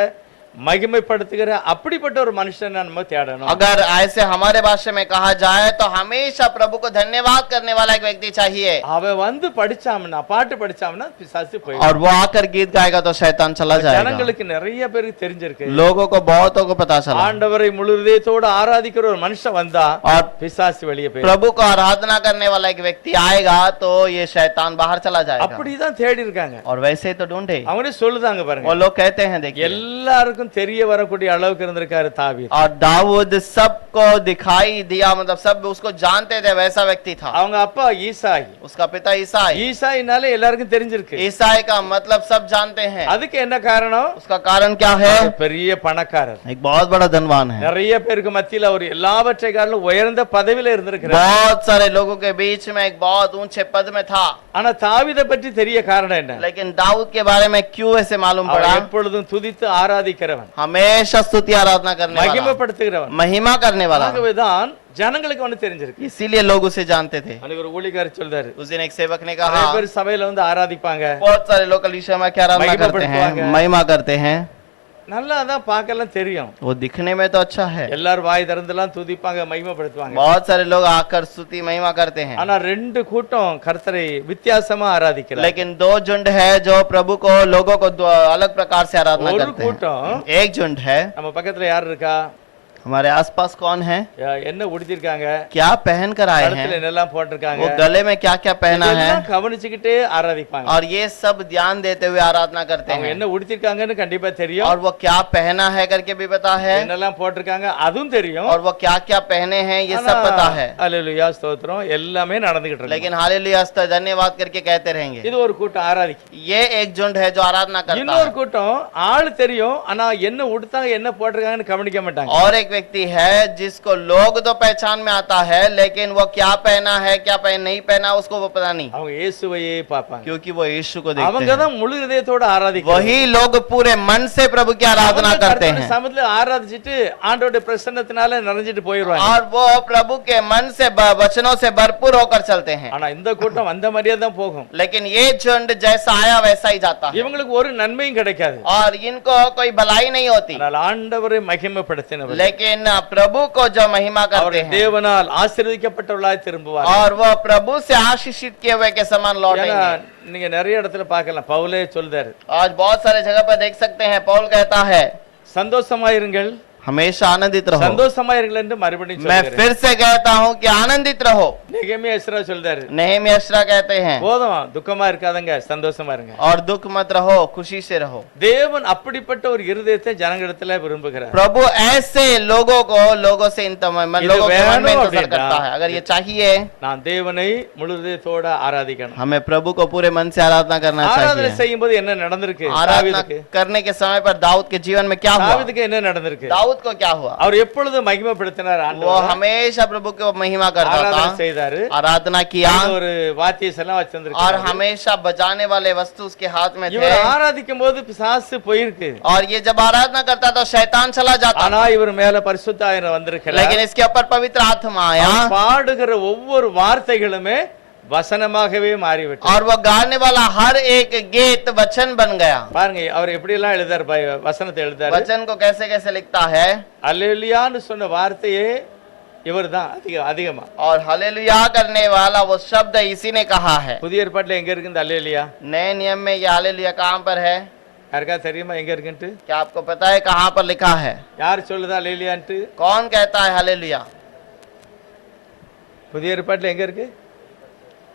மகிமைப்படுத்துகிற அப்படிப்பட்ட ஒரு மனுஷன் நம்ம தேடணும். अगर ऐसे हमारे भाषा में कहा जाए तो हमेशा प्रभु को धन्यवाद करने वाला एक व्यक्ति चाहिए। அவன் வந்து படிச்சாம்னா, பாட்டு படிச்சாம்னா பிசாசு போயிடும். और वो आकर गीत गाएगा तो शैतान चला जाएगा। ஜனங்களுக்கு நிறைய பேருக்கு தெரிஞ்சிருக்கு, लोगों को बहुतों को पता चला, ஆண்டவரை முழு இதயத்தோட ஆராதிக்கிற ஒரு மனுஷன் வந்தா और பிசாசு வெளியே போயிடும். प्रभु को आराधना करने वाला एक व्यक्ति आएगा तो ये शैतान बाहर चला जाएगा। அப்படிதான் தேடி இருக்காங்க. और वैसे ही तो ढूंढे, அவங்களே சொல்லுதாங்க பாருங்க, वो लोग कहते हैं, देखिए எல்லாருக்கும் தெரிய வரக்கூடிய அளவுக்கு இருந்திருக்காரு தாவீது. और दाऊद सबको दिखाई दिया, मतलब सब उसको जानते थे, वैसा व्यक्ति था। அவங்க அப்பா ஈசாய், उसका पिता ईसाई, ஈசாயினாலே எல்லாருக்கும் தெரிஞ்சிருக்கு. ईसाई का मतलब सब जानते हैं। அதுக்கு என்ன காரணம்? उसका कारण क्या है? அவர் பெரிய பணக்காரர், एक बहुत बड़ा धनवान है, நிறைய பேருக்கு மத்தியில் அவர் எல்லாவற்றை காட்டிலும் உயர்ந்த பதவியில இருந்திருக்கிறார். बहुत सारे लोगों के बीच में एक बहुत ऊंचे पद में था। ஆனா தாவீதை பற்றி தெரிய காரணம் என்ன? लेकिन दाऊद के बारे में क्यों ऐसे मालूम அவர் पड़ा? எப்பொழுதும் துதித்து ஆராதிக்கிறவன், हमेशा स्तुति आराधना करने वाला, மகிமைப்படுத்துகிறவன், महिमा करने वाला, ஆகவேதான் ஜனங்களுக்கு வந்து தெரிஞ்சிருக்கு. इसीलिए लोग उसे जानते थे। அன்னைக்கு ஒரு ஊழியக்காரர் சொல்றாரு, उस दिन एक सेवक ने நிறைய कहा, பேர் சபையில வந்து ஆராதிப்பாங்க, बहुत सारे लोग कलीसिया में क्या आराधना महिमा करते हैं, पढ़ते हैं। महिमा करते हैं, நல்லா தான் பார்க்கலாம் தெரியும், वो दिखने में तो अच्छा है, எல்லாரும் வாய் திறந்தெல்லாம் துதிப்பாங்க, மகிமைப்படுத்துவாங்க. बहुत सारे लोग आकर स्तुति महिमा करते हैं, ஆனா ரெண்டு கூட்டம் கர்த்தரை வித்தியாசமா ஆராதிக்கிறாங்க. लेकिन दो झुंड है जो प्रभु को, लोगों को अलग प्रकार से आराधना ஒரு करते हैं। கூட்டம், एक झुंड है, நம்ம பக்கத்துல யார் இருக்கா, हमारे आसपास कौन है, என்ன உடுத்திருக்காங்க, क्या पहन कर आए கழுத்துல हैं, என்னெல்லாம் போட்டிருக்காங்க, वो गले में क्या क्या पहना है, இதெல்லாம் கவனிச்சுக்கிட்டே ஆராதிப்பாங்க. और ये सब ध्यान देते हुए आराधना करते அவங்க हैं। என்ன உடுத்திருக்காங்கன்னு கண்டிப்பா தெரியும், और वो क्या पहना है करके भी पता है, என்னெல்லாம் போட்டிருக்காங்க அதுவும் தெரியும். और वो क्या क्या पहने हैं ये सब पता है। அல்லேலூயா ஸ்தோத்திரம், எல்லாமே நடந்துகிட்டு இருக்கு. लेकिन हालेलुया स्तुति धन्यवाद करके कहते रहेंगे। இது ஒரு கூட்டம் ஆராதிக்கும். ये एक झुंड है जो आराधना करता இன்னொரு है। கூட்டம் ஆள் தெரியும், ஆனா என்ன உடுத்தாங்க என்ன போட்டிருக்காங்கன்னு கவனிக்க மாட்டாங்க. और एक व्यक्ति है जिसको लोग तो पहचान में आता है, लेकिन वो क्या पहना है क्या नहीं पहना उसको वो पता नहीं, அவங்க இயேசுவையே பார்ப்பாங்க. क्योंकि वो यीशु को देखते அவங்க हैं। தான் முழு இதயத்தோட ஆராதிக்கிறாங்க. वही लोग पूरे मन से प्रभु की आराधना करते हैं, சமத்துல ஆராதிச்சிட்டு ஆண்டவருடைய பிரசன்னத்தினால நிறைஞ்சிட்டு போயிடுவாங்க. और वो प्रभु के मन से वचनों से भरपूर होकर चलते हैं। ஆனா இந்த கூட்டம் அந்த மாதிரியே தான் போகும். लेकिन ये झुंड जैसा आया वैसा ही जाता है, இவங்களுக்கு ஒரு நன்மையும் கிடைக்காது. और इनको कोई भलाई नहीं होती। ஆனால் ஆண்டவரை மகிமைப்படுத்தினவர், लेकिन प्रभु को जो महिमा करते அவருடைய हैं, தேவனால் ஆசீர்வதிக்கப்பட்டவர்களாய் திரும்புவார். और वो प्रभु से आशीषित किए हुए के समान लौटेंगे। நீங்க நிறைய இடத்துல பார்க்கலாம், பவுலே சொல்றாரு, आज बहुत सारे जगह पर देख सकते हैं पौल कहता है, சந்தோஷமாயிருங்கள், हमेशा आनंदित रहो। சந்தோஷமாயிருங்கள் என்று மறுபடியும் मैं சொல்றாரு. फिर से कहता हूँ कि आनंदित रहो। நெகேமியா எஸ்ரா சொல்றாரு, नहमी एस्रा कहते हैं, போதும் துக்கமா இருக்காதங்க, சந்தோஷமா இருங்க. और दुख मत रहो, खुशी से रहो। தேவன் அப்படிப்பட்ட ஒரு இருதயத்தை ஜனங்களிடத்துல விரும்புகிறார். प्रभु ऐसे लोगों को, लोगों से लोगों के मन में इंतजार करता है। अगर ये चाहिए, நான் தேவனை முழு இதயத்தோட ஆராதிக்கணும். हमें प्रभु को पूरे मन से आराधना करना ஆராதனை चाहिए। செய்யும் போது என்ன நடந்திருக்கு? आराधना தாவீதுக்கு करने के समय पर दाऊद के जीवन में क्या हुआ? தாவீதுக்கு என்ன நடந்திருக்கு? दाऊद को क्या हुआ? அவர் எப்பொழுதும் மகிமைப்படுத்தினார் वो ஆண்டவரை, हमेशा प्रभु को महिमा करता ஆராதனை था, செய்தாரு, आराधना किया, ஒரு வாத்தியம் எல்லாம் और வச்சிருந்திருக்காரு. हमेशा बजाने वाले वस्तु उसके हाथ में थे। இவர் ஆராதிக்கும் போது பிசாசு போயிருக்கு, और ये जब आराधना करता तो शैतान चला जाता, ஆனா இவர் மேல பரிசுத்த ஆவியானவர் வந்திருக்கிறார். लेकिन इसके ऊपर पवित्र आत्मा आया, அவர் பாடுகிற ஒவ்வொரு வார்த்தைகளுமே வசனமாகவே மாறிவிட்டது. और वो गाने वाला हर एक गीत वचन बन गया। பாருங்க அவர் எப்படி எல்லாம் எழுதார், வசனத்தை எழுதாரு. वचन को कैसे कैसे लिखता है, அல்லேலூயான்னு சொன்ன வார்த்தையே இவர்தான் அதிகமா. और हालेलुया करने वाला वो शब्द इसी ने कहा है। புதிய ஏற்பாட்டுல எங்க இருக்கு இந்த அல்லேலூயா? नए नियम में ये हालेलुया कहाँ पर है? யாருக்கா தெரியுமா எங்க இருக்குன்ட்டு? क्या आपको पता है कहाँ पर लिखा है? யார் சொல்லுதா அல்லேலூயான்ட்டு? कौन कहता है हालेलुया? புதிய ஏற்பாட்டுல எங்க இருக்கு?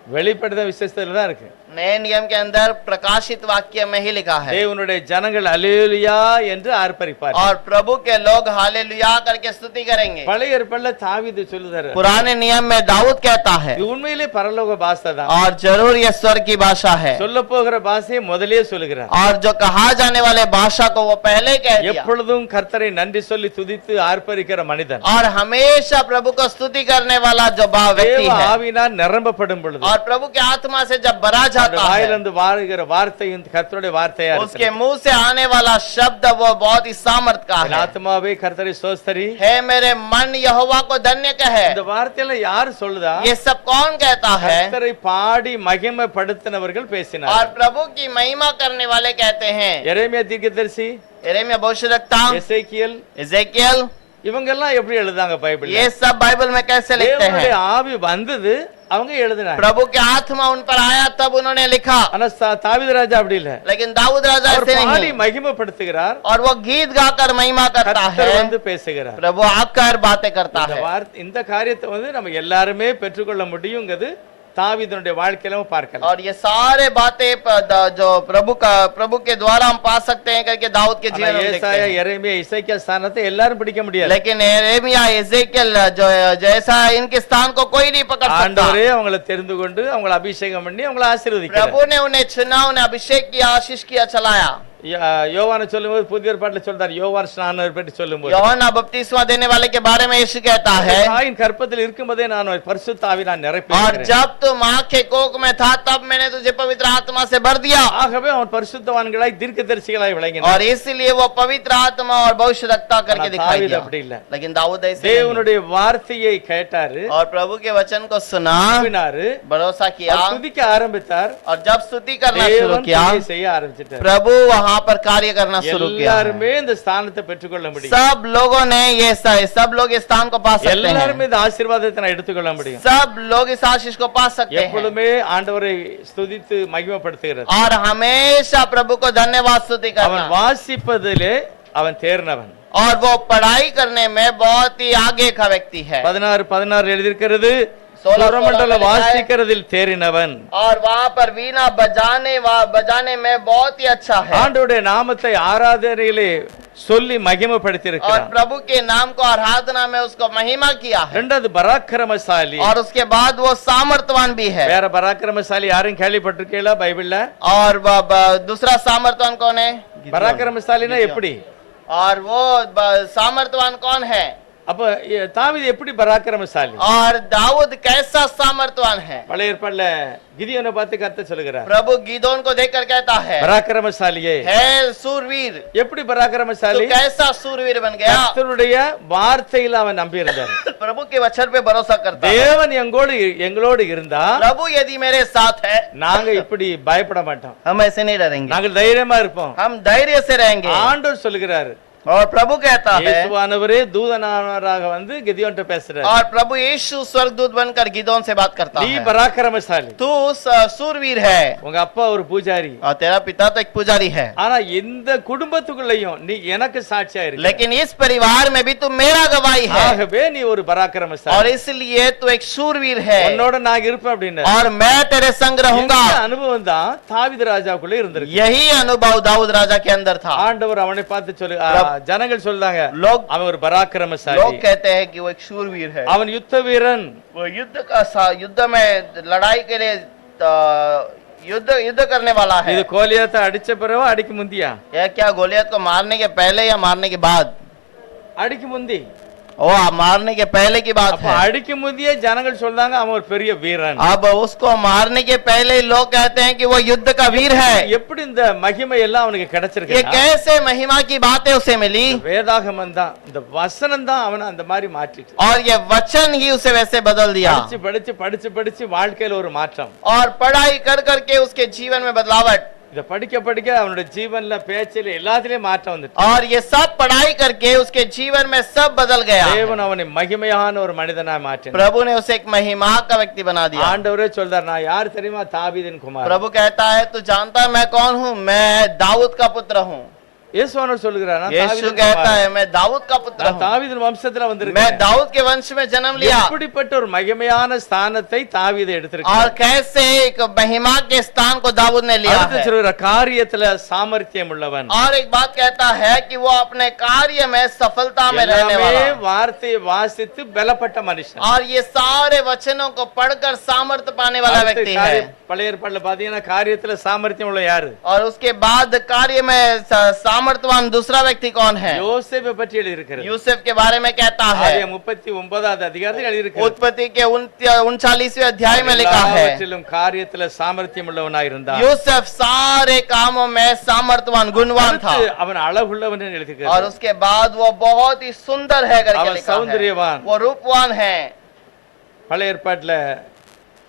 வெளிப்படுத்த விசேஷத்துல தான் இருக்கு. नए नियम के अंदर प्रकाशित वाक्य में ही लिखा है, தேவனுடைய ஜனங்கள் அல்லேலூயா என்று ஆர்ப்பரிப்பார். और प्रभु के लोग हालेलुया करके स्तुति करेंगे। பழைய ஏற்பாடுல தாவீது சொல்லுறாரு, पुराने नियम में दाऊद कहता है, இது உண்மையிலே பரலோக பாஷை தான். और जरूर ये स्वर्ग की भाषा है, சொல்ல போகிற பாஷையை முதலே சொல்லுகிறார். और जो कहा जाने वाले भाषा को वो पहले कह दिया। எப்பொழுதும் கர்த்தரை நன்றி சொல்லி துதித்து ஆர்ப்பரிக்கிற மனிதன், और हमेशा प्रभु को स्तुति करने वाला जो व्यक्ति தேவ है, ஆவியினால் நிரம்பப்படும் பொழுது और प्रभु के आत्मा से जब भरा जाता है, வாயிலிருந்து வாருகிற வார்த்தை கர்த்தருடைய வார்த்தையா उसके இருக்கிறது. मुंह से आने वाला शब्द वो बहुत ही सामर्थ का என் है। ஆத்மாவே கர்த்தரை ஸ்தோத்திரி. हे मेरे मन यहोवा को धन्य कहे। இந்த வார்த்தையில யார் சொல்லுதா? ये सब कौन कहता है? கர்த்தரை பாடி மகிமைப்படுத்தினவர்கள் பேசினார். और प्रभु की महिमा करने वाले कहते हैं। எரேமியா தீர்க்கதரிசி, यिर्मयाह भविष्यद्वक्ता, எசேக்கியேல், एजेकियल, இவங்க எல்லாம் எப்படி எழுதாங்க பைபிள்ல? ये सब बाइबल में कैसे लिखते தேவனுடைய हैं? ஆவி வந்தது, அவங்க எழுதினாங்க. प्रभु के आत्मा उन पर आया तब उन्होंने लिखा। ஆனா தாவீது ராஜா அப்படி இல்ல. लेकिन दाऊद राजा அவர் ऐसे பாடி नहीं, மகிமைப்படுத்துகிறார், और वो गीत गाकर महिमा करता கர்த்தர் है। வந்து பேசுகிறார். प्रभु आकर बातें करता இந்த है। வார்த்தை, இந்த காரியத்தை வந்து நம்ம எல்லாருமே பெற்றுக்கொள்ள முடியுங்கிறது தாவீதுடைய வாழ்க்கையில பார்க்கலாம். और ये सारे बातें जो प्रभु के द्वारा हम पा सकते हैं करके दाऊद के जीवन में देखते ஏசாயா, हैं। எரேமியா, இசைக்கியா ஸ்தானத்தை எல்லாரும் பிடிக்க முடியாது. लेकिन यिर्मयाह, एजेकियल जो जैसा इनके स्थान को कोई नहीं पकड़ सकता। ஆண்டவரே அவங்களை தெரிந்து கொண்டு அவங்களை அபிஷேகம் பண்ணி அவங்களை ஆசீர்வதிக்கிறார். प्रभु ने उन्हें चुना, उन्हें अभिषेक किया, आशीष किया, चलाया। யோவானை சொல்லும்போது புதிய ஏற்பாட்டுல சொல்றார், யோவான் ஸ்நானரை பற்றி சொல்லும்போது यूहन्ना बपतिस्मा देने वाले के बारे में यीशु कहता है, தாயின் கற்பத்தில் இருக்கும்போதே நான் பரிசுத்த ஆவியினால் और நிரப்பினேன். जब तुम मां के कोख में था तब मैंने तुझे पवित्र आत्मा से भर दिया। ஆகவே அவன் பரிசுத்தவான்களாய் தீர்க்கதரிசிகளாய் விளங்கினான். और इसलिए वो पवित्र आत्मा और भविष्यद्वक्ता करके दिखाई தாவீது दिया। அப்படி இல்ல. लेकिन दाऊद ऐसे नहीं। தேவனுடைய வார்த்தையை கேட்டாரு, और प्रभु के वचन को सुना, நம்பினாரு, भरोसा किया, அவர் துதிக்க ஆரம்பித்தார். और जब स्तुति करना शुरू தேவன் किया, கிரியை செய்ய ஆரம்பிச்சிட்டார். प्रभु वहां पर कार्य करना शुरू किया। எல்லாருமே இந்த ஸ்தானத்தை பெற்றுக்கொள்ள முடியும். सब लोगों ने सब लोग इस स्थान को पा सकते हैं। எல்லாருமே இந்த ஆசீர்வாதத்தை நான் எடுத்துக்கொள்ள முடியும். सब लोग इस आशीष को पा सकते हैं। எப்பொழுதுமே ஆண்டவரை ஸ்துதித்து மகிமைப்படுத்துகிறது. और हमेशा प्रभु को धन्यवाद स्तुति அவன் करना। வாசிப்பதிலே அவன் தேர்னவன். और वो पढ़ाई करने में बहुत ही आगे का व्यक्ति है। 16 எழுதியிருக்கிறது, 16 சுரமண்டல में लिखा है, வாசிக்கிறதில் தேறினவன். और वहाँ पर वीणा बजाने में बहुत ही अच्छा है। ஆண்டவருடைய நாமத்தை ஆராதனையிலே சொல்லி और மகிமைப்படுத்தியிருக்கிறான். प्रभु के नाम को आराधना में उसको महिमा किया है। இரண்டாவது பராக்கிரமசாலி. और उसके बाद वो सामर्थवान भी है। வேற பராக்கிரமசாலி யாரும் கேள்விப்பட்டிருக்கீங்களா பைபிள்ல? और दूसरा सामर्थवान कौन है? பராக்கிரமசாலினா எப்படி? और वो सामर्थवान कौन है? அப்ப தாவீது எப்படி பராக்கிரமசாலி? और दाऊद कैसा सामर्थवान है? பழைய ஏற்பாடுல கிதியோனை பார்த்து கர்த்தர் சொல்லுகிறார், प्रभु गिदोन को देखकर कहता है, பராக்கிரமசாலியே. है सूरवीर। எப்படி तो பராக்கிரமசாலி? कैसा सूरवीर बन गया? கர்த்தருடைய வார்த்தையில அவன் நம்பி இருந்தார். प्रभु के वचन पे भरोसा करता है। தேவன் எங்களோடு இருந்தா प्रभु यदि मेरे साथ है, நாங்க இப்படி பயப்பட மாட்டோம். हम ऐसे नहीं डरेंगे, நாங்கள் தைரியமா இருப்போம். हम धैर्य से रहेंगे। ஆண்டவர் சொல்லுகிறார், और प्रभु कहता है, இயேசுவானவரே தூதனானவராக வந்து கிதியோன்ட்ட பேசுறார், और प्रभु यीशु स्वर्गदूत बनकर गिदोन से बात करता நீ है, பராக்கிரமசாலி. तू सूरवीर है, உங்க அப்பா ஒரு பூஜாரி, और तेरा पिता तो एक पुजारी है। ஆனா இந்த குடும்பத்துக்குள்ளேயும் நீ எனக்கு சாட்சியா இருக்க. लेकिन इस परिवार में भी तू मेरा गवाही है, ஆகவே நீ ஒரு और பராக்கிரமசாலி. इसलिए तू एक सूरवीर है, உன்னோட நான் இருப்பேன் அப்படின்னு. और मैं तेरे संग रहूंगा। இந்த அனுபவம் தான் தாவீது ராஜாக்குள்ள இருந்திருக்கு. यही अनुभव दाऊद राजा के अंदर था। ஆண்டவர் அவனை பார்த்து சொல்லு, ஜனங்கள் சொல்றாங்க, लोग அவன் ஒரு பராக்கிரமசாலி, कहते हैं कि वो एक शूरवीर है, அவன் யுத்த வீரன். वो युद्ध में लड़ाई के लिए युद्ध करने वाला है। இது கோலியாத்தை அடிச்ச பிறகு அடிக்கு முந்தியா? यह क्या गोलियत को मारने के पहले या मारने के बाद? அடிக்கு முந்தி. ओ मारने के पहले की बात அப்ப है। அடிக்கு முந்தியே ஜனங்கள் சொல்றாங்க அவன் ஒரு பெரிய வீரன். अब उसको मारने के पहले लोग कहते हैं कि वो युद्ध का वीर है। எப்படி இந்த மகிமை எல்லாம் அவனுக்கு ये கிடைச்சிருக்கு? कैसे महिमा की बातें उसे मिली? வேதாகமம் தான், இந்த வசனம் தான் அவனை அந்த மாதிரி மாற்றிச்சு. और ये वचन ही उसे वैसे बदल दिया। படிச்சு வாழ்க்கையில ஒரு மாற்றம். और पढ़ाई कर करके उसके जीवन में बदलावट। இத படிக்க அவனுடைய ஜீவன்ல, பேச்சில எல்லாத்திலயும் மாற்றம் வந்துச்சு. और ये सब पढ़ाई करके उसके जीवन में सब बदल गया। தேவன் அவனை மகிமையான ஒரு மனிதனாய் மாற்றினார். प्रभु ने उसे एक महिमा का व्यक्ति बना दिया। ஆண்டவரே சொல்றார், நான் யார் தெரியுமா? தாவீதின் குமாரன். प्रभु कहता है, तू जानता है मैं कौन हूँ? मैं दाऊद का पुत्र हूँ। இயேசுவானவர் சொல்லுகிறார், நான் यीशु தாவீதின் कहता குமாரன். है मैं दाऊद का पुत्र நான் हूँ, தாவீதின் வம்சத்துல मैं வந்திருக்கேன். दाऊद के वंश में जन्म लिया। எப்படிப்பட்ட ஒரு மகிமையான ஸ்தானத்தை தாவீது और எடுத்திருக்கிறார். कैसे एक महिमा के स्थान को दाऊद ने लिया அடுத்து है। சொல்லுகிற காரியத்துல சாமர்த்தியம் உள்ளவன். और एक बात कहता है कि वो अपने कार्य में सफलता में रहने எல்லாமே वाला। வார்த்தையை வாசித்து பலப்பட்ட மனுஷன். और ये सारे वचनों को पढ़कर सामर्थ्य पाने वाला அடுத்து व्यक्ति है। பழைய ஏற்பாட்டுல பாத்தீங்கன்னா காரியத்துல சாமர்த்தியம் உள்ள யாரு? और उसके बाद कार्य में सामर्थ्यवान दूसरा व्यक्ति कौन है? யோசேப்பை பற்றி எழுதியிருக்கிறது. यूसुफ के बारे में कहता है। ஆதியாகமம் 39வது அதிகாரத்தில் எழுதியிருக்கிறது. उत्पत्ति के 39वें अध्याय में लिखा है, எல்லாவற்றிலும் காரியத்துல சாமர்த்தியம் உள்ளவனாய் இருந்தான். यूसुफ सारे कामों में सामर्थ्यवान गुणवान था। அடுத்து அவன் அழகுள்ளவன் என்று और எழுதியிருக்கிறது. उसके बाद वो बहुत ही सुंदर है करके அவன் लिखा है, சௌந்தரியவான். वो रूपवान है। பழைய ஏற்பாட்டுல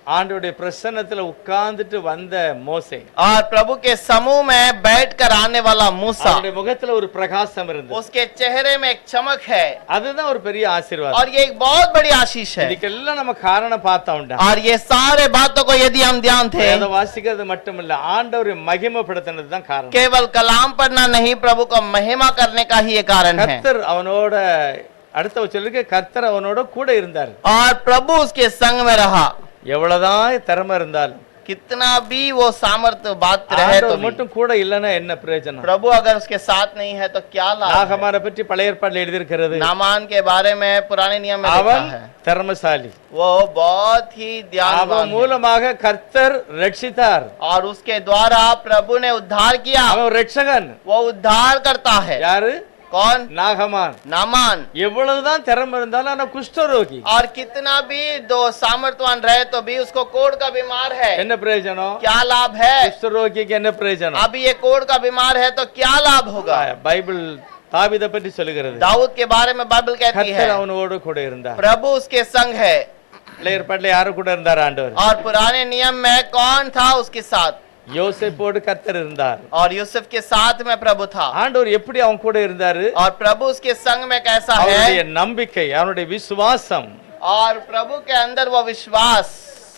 ஆண்டவருடைய பிரசன்னத்துல உட்கார்ந்துட்டு வந்த மோசே, और प्रभु के समूह में बैठकर आने वाला मूसा, அவனுடைய முகத்துல ஒரு பிரகாசம் இருந்தது. उसके चेहरे में एक चमक है। அதுதான் ஒரு பெரிய ஆசீர்வாதம். और ये एक बहुत बड़ी आशीष है। இதுக்கெல்லாம் நம்ம காரணம் பார்த்தோம்டா. और ये सारे बातों को यदि हम ध्यान थे, அதை வாசிக்கிறது மட்டுமில்ல, ஆண்டவரை மகிமைப்படுத்தினது தான் காரணம். केवल कलाम पढ़ना नहीं, प्रभु को महिमा करने का ही ये कारण है। கர்த்தர் அவனோட அடுத்த சொல்லுங்க, கர்த்தர் அவனோட கூட இருந்தார். और प्रभु उसके संग में रहा। எவ்வளவுதான் திறமை இருந்தாலும் कितना भी वो सामर्थ्य बात रहे तो ஆண்டவர் भी, மட்டும் கூட இல்லைன்னா என்ன பிரயோஜனம்? प्रभु अगर उसके साथ नहीं है तो क्या लाभ है? நாகமான பற்றி பழைய ஏற்பாட்டில் எழுதியிருக்கிறது. नामान के बारे में पुराने नियम में लिखा அவன் है, திறமசாலி. वो बहुत ही அவன் ध्यानवान है। மூலமாக கர்த்தர் ரட்சித்தார். और उसके द्वारा प्रभु ने उद्धार किया। அவன் ரட்சகன். वो उद्धार करता है। யாரு? कौन? நாகமான். नामान। எவ்வளவுதான் திறமை இருந்தாலும் ஆனா குஷ்டரோகி. और कितना भी दो सामर्थ्यवान रहे तो भी उसको कोढ़ का बीमार है। என்ன பிரயோஜனம்? क्या लाभ है? குஷ்டரோகிக்கு என்ன பிரயோஜனம்? अभी ये कोढ़ का बीमार है तो क्या लाभ होगा? பைபிள் தாவீதை பற்றி சொல்லுகிறது. दाऊद के बारे में बाइबल कहती है, கர்த்தர் அவனோடு கூட இருந்தார். प्रभु उसके संग है। பழைய ஏற்பாட்டில் யாரு கூட இருந்தார்? ஆண்டவர். और पुराने नियम में कौन था उसके साथ? யோசேப்போடு கர்த்தர் இருந்தார். और यूसुफ के साथ में प्रभु था। ஆண்டவர் எப்படி அவன் கூட இருந்தாரு? और प्रभु उसके संग में कैसा அவனுடைய है? நம்பிக்கை, அவனுடைய விசுவாசம், और प्रभु के अंदर वो विश्वास,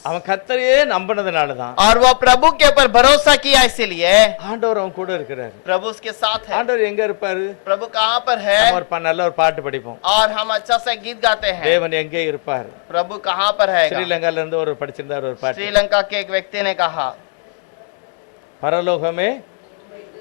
அவன் கர்த்தரையே நம்பினதுனாலதான் और वो प्रभु के ऊपर भरोसा किया, इसीलिए ஆண்டவர் அவன் கூட இருக்கிறாரு. प्रभु उसके साथ है। ஆண்டவர் எங்க இருப்பாரு? प्रभु कहाँ पर है? நம்ம ஒரு நல்ல ஒரு பாட்டு படிப்போம், और हम अच्छा से गीत गाते हैं, தேவன் எங்கே இருப்பார். प्रभु कहाँ पर है? ஸ்ரீலங்கால இருந்து ஒரு படிச்சிருந்தார் ஒரு பாட்டு, श्रीलंका के एक व्यक्ति ने कहा, பரலோகமே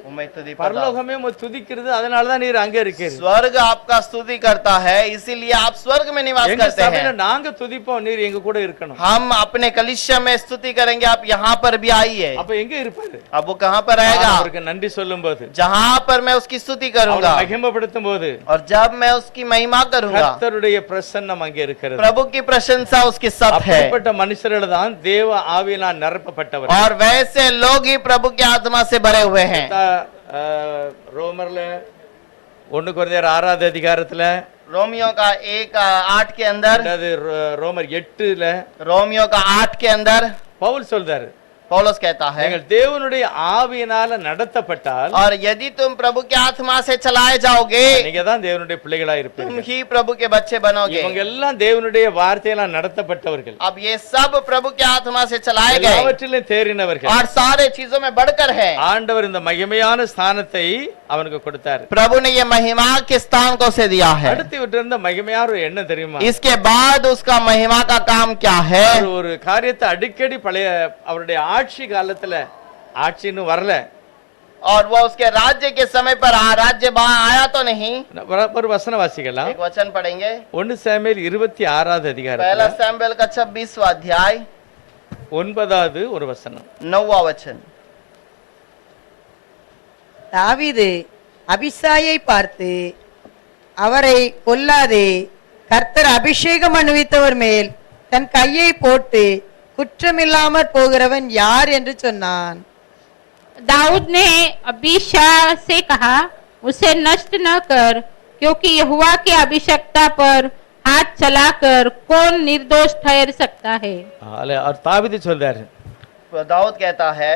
उम्मीद तुझी पर பரலோகமே உம்மை துதிக்கிறது, அதனாலதான் நீர் அங்கே இருக்கீங்க. स्वर्ग आपका स्तुति करता है, इसीलिए आप स्वर्ग में निवास எங்க करते சபையில हैं। நாங்க துதிப்போம், நீர் எங்க கூட இருக்கணும். हम अपने कलिसिया में स्तुति करेंगे, आप यहाँ पर भी आइए। அப்ப எங்க இருப்பாரு? अब वो कहाँ पर रहेगा? நான் அவருக்கு நன்றி சொல்லும்போது, जहाँ पर मैं उसकी स्तुति அவரை करूंगा, மகிமைப்படுத்தும் போது, और जब मैं उसकी महिमा करूंगा, கர்த்தருடைய பிரசன்னம் அங்கே இருக்கிறது. प्रभु की प्रशंसा उसके साथ है। அப்படிப்பட்ட மனுஷர்கள் தான் தேவ ஆவியினால் நிரப்பப்பட்டவர். और वैसे लोग ही प्रभु की आत्मा से भरे हुए हैं। ரோமர்ல 1 கொரிந்தியர் 6வது அதிகாரத்துல, रोमियो का 1:8 के अंदर, அதாவது ரோமர் 8ல रोमियो का 8 के अंदर பவுல் சொல்றாரு, पौलुस कहता है, நீங்கள் தேவனுடைய ஆவியினால நடத்தப்பட்டால் और यदि तुम प्रभु की आत्मा से चलाए जाओगे, நீங்க தான் தேவனுடைய பிள்ளைகளா तुम இருப்பீங்க. ही प्रभु के बच्चे बनोगे। இவங்க எல்லாம் தேவனுடைய வார்த்தையால நடத்தப்பட்டவர்கள், अब ये सब प्रभु की आत्मा से चलाए गए எல்லாவற்றிலும் தேறினவர்கள். और सारे चीजों में बढ़कर है। ஆண்டவர் இந்த மகிமையான ஸ்தானத்தை அவனுக்கு கொடுத்தார். प्रभु ने ये महिमा के स्थान को से दिया है। அடுத்து விட்டு இருந்த மகிமையான ஒரு என்ன தெரியுமா? इसके बाद उसका महिमा का काम क्या है? ஒரு காரியத்தை அடிக்கடி பழைய அவருடைய ஆட்சி காலத்துல, ஆட்சின்னு வரல, और वो उसके राज्य के समय पर राज्य आया तो नहीं। ஒரு வசனம் வாசிக்கலாம். एक वचन पढ़ेंगे, 1 சாமுவேல் 26வது அதிகாரத்துல पहला शमूएल का 26वां अध्याय 9வது ஒரு வசனம். 9वां वचन। தாவீது அபிசாயை பார்த்து, அவரை கொல்லாதே, கர்த்தர் அபிஷேகம் அனுவித்தவர் மேல் தன் கையை போட்டு குற்றமில்லாமற் போகிறவன் யார் என்று சொன்னான். दाऊद ने अबीशा से कहा, उसे नष्ट न कर, क्योंकि यहोवा की अभिषिक्ता पर हाथ चलाकर कौन निर्दोष ठहर सकता है। அவர் தாவீது சொல்றாரு, दाऊद कहता है,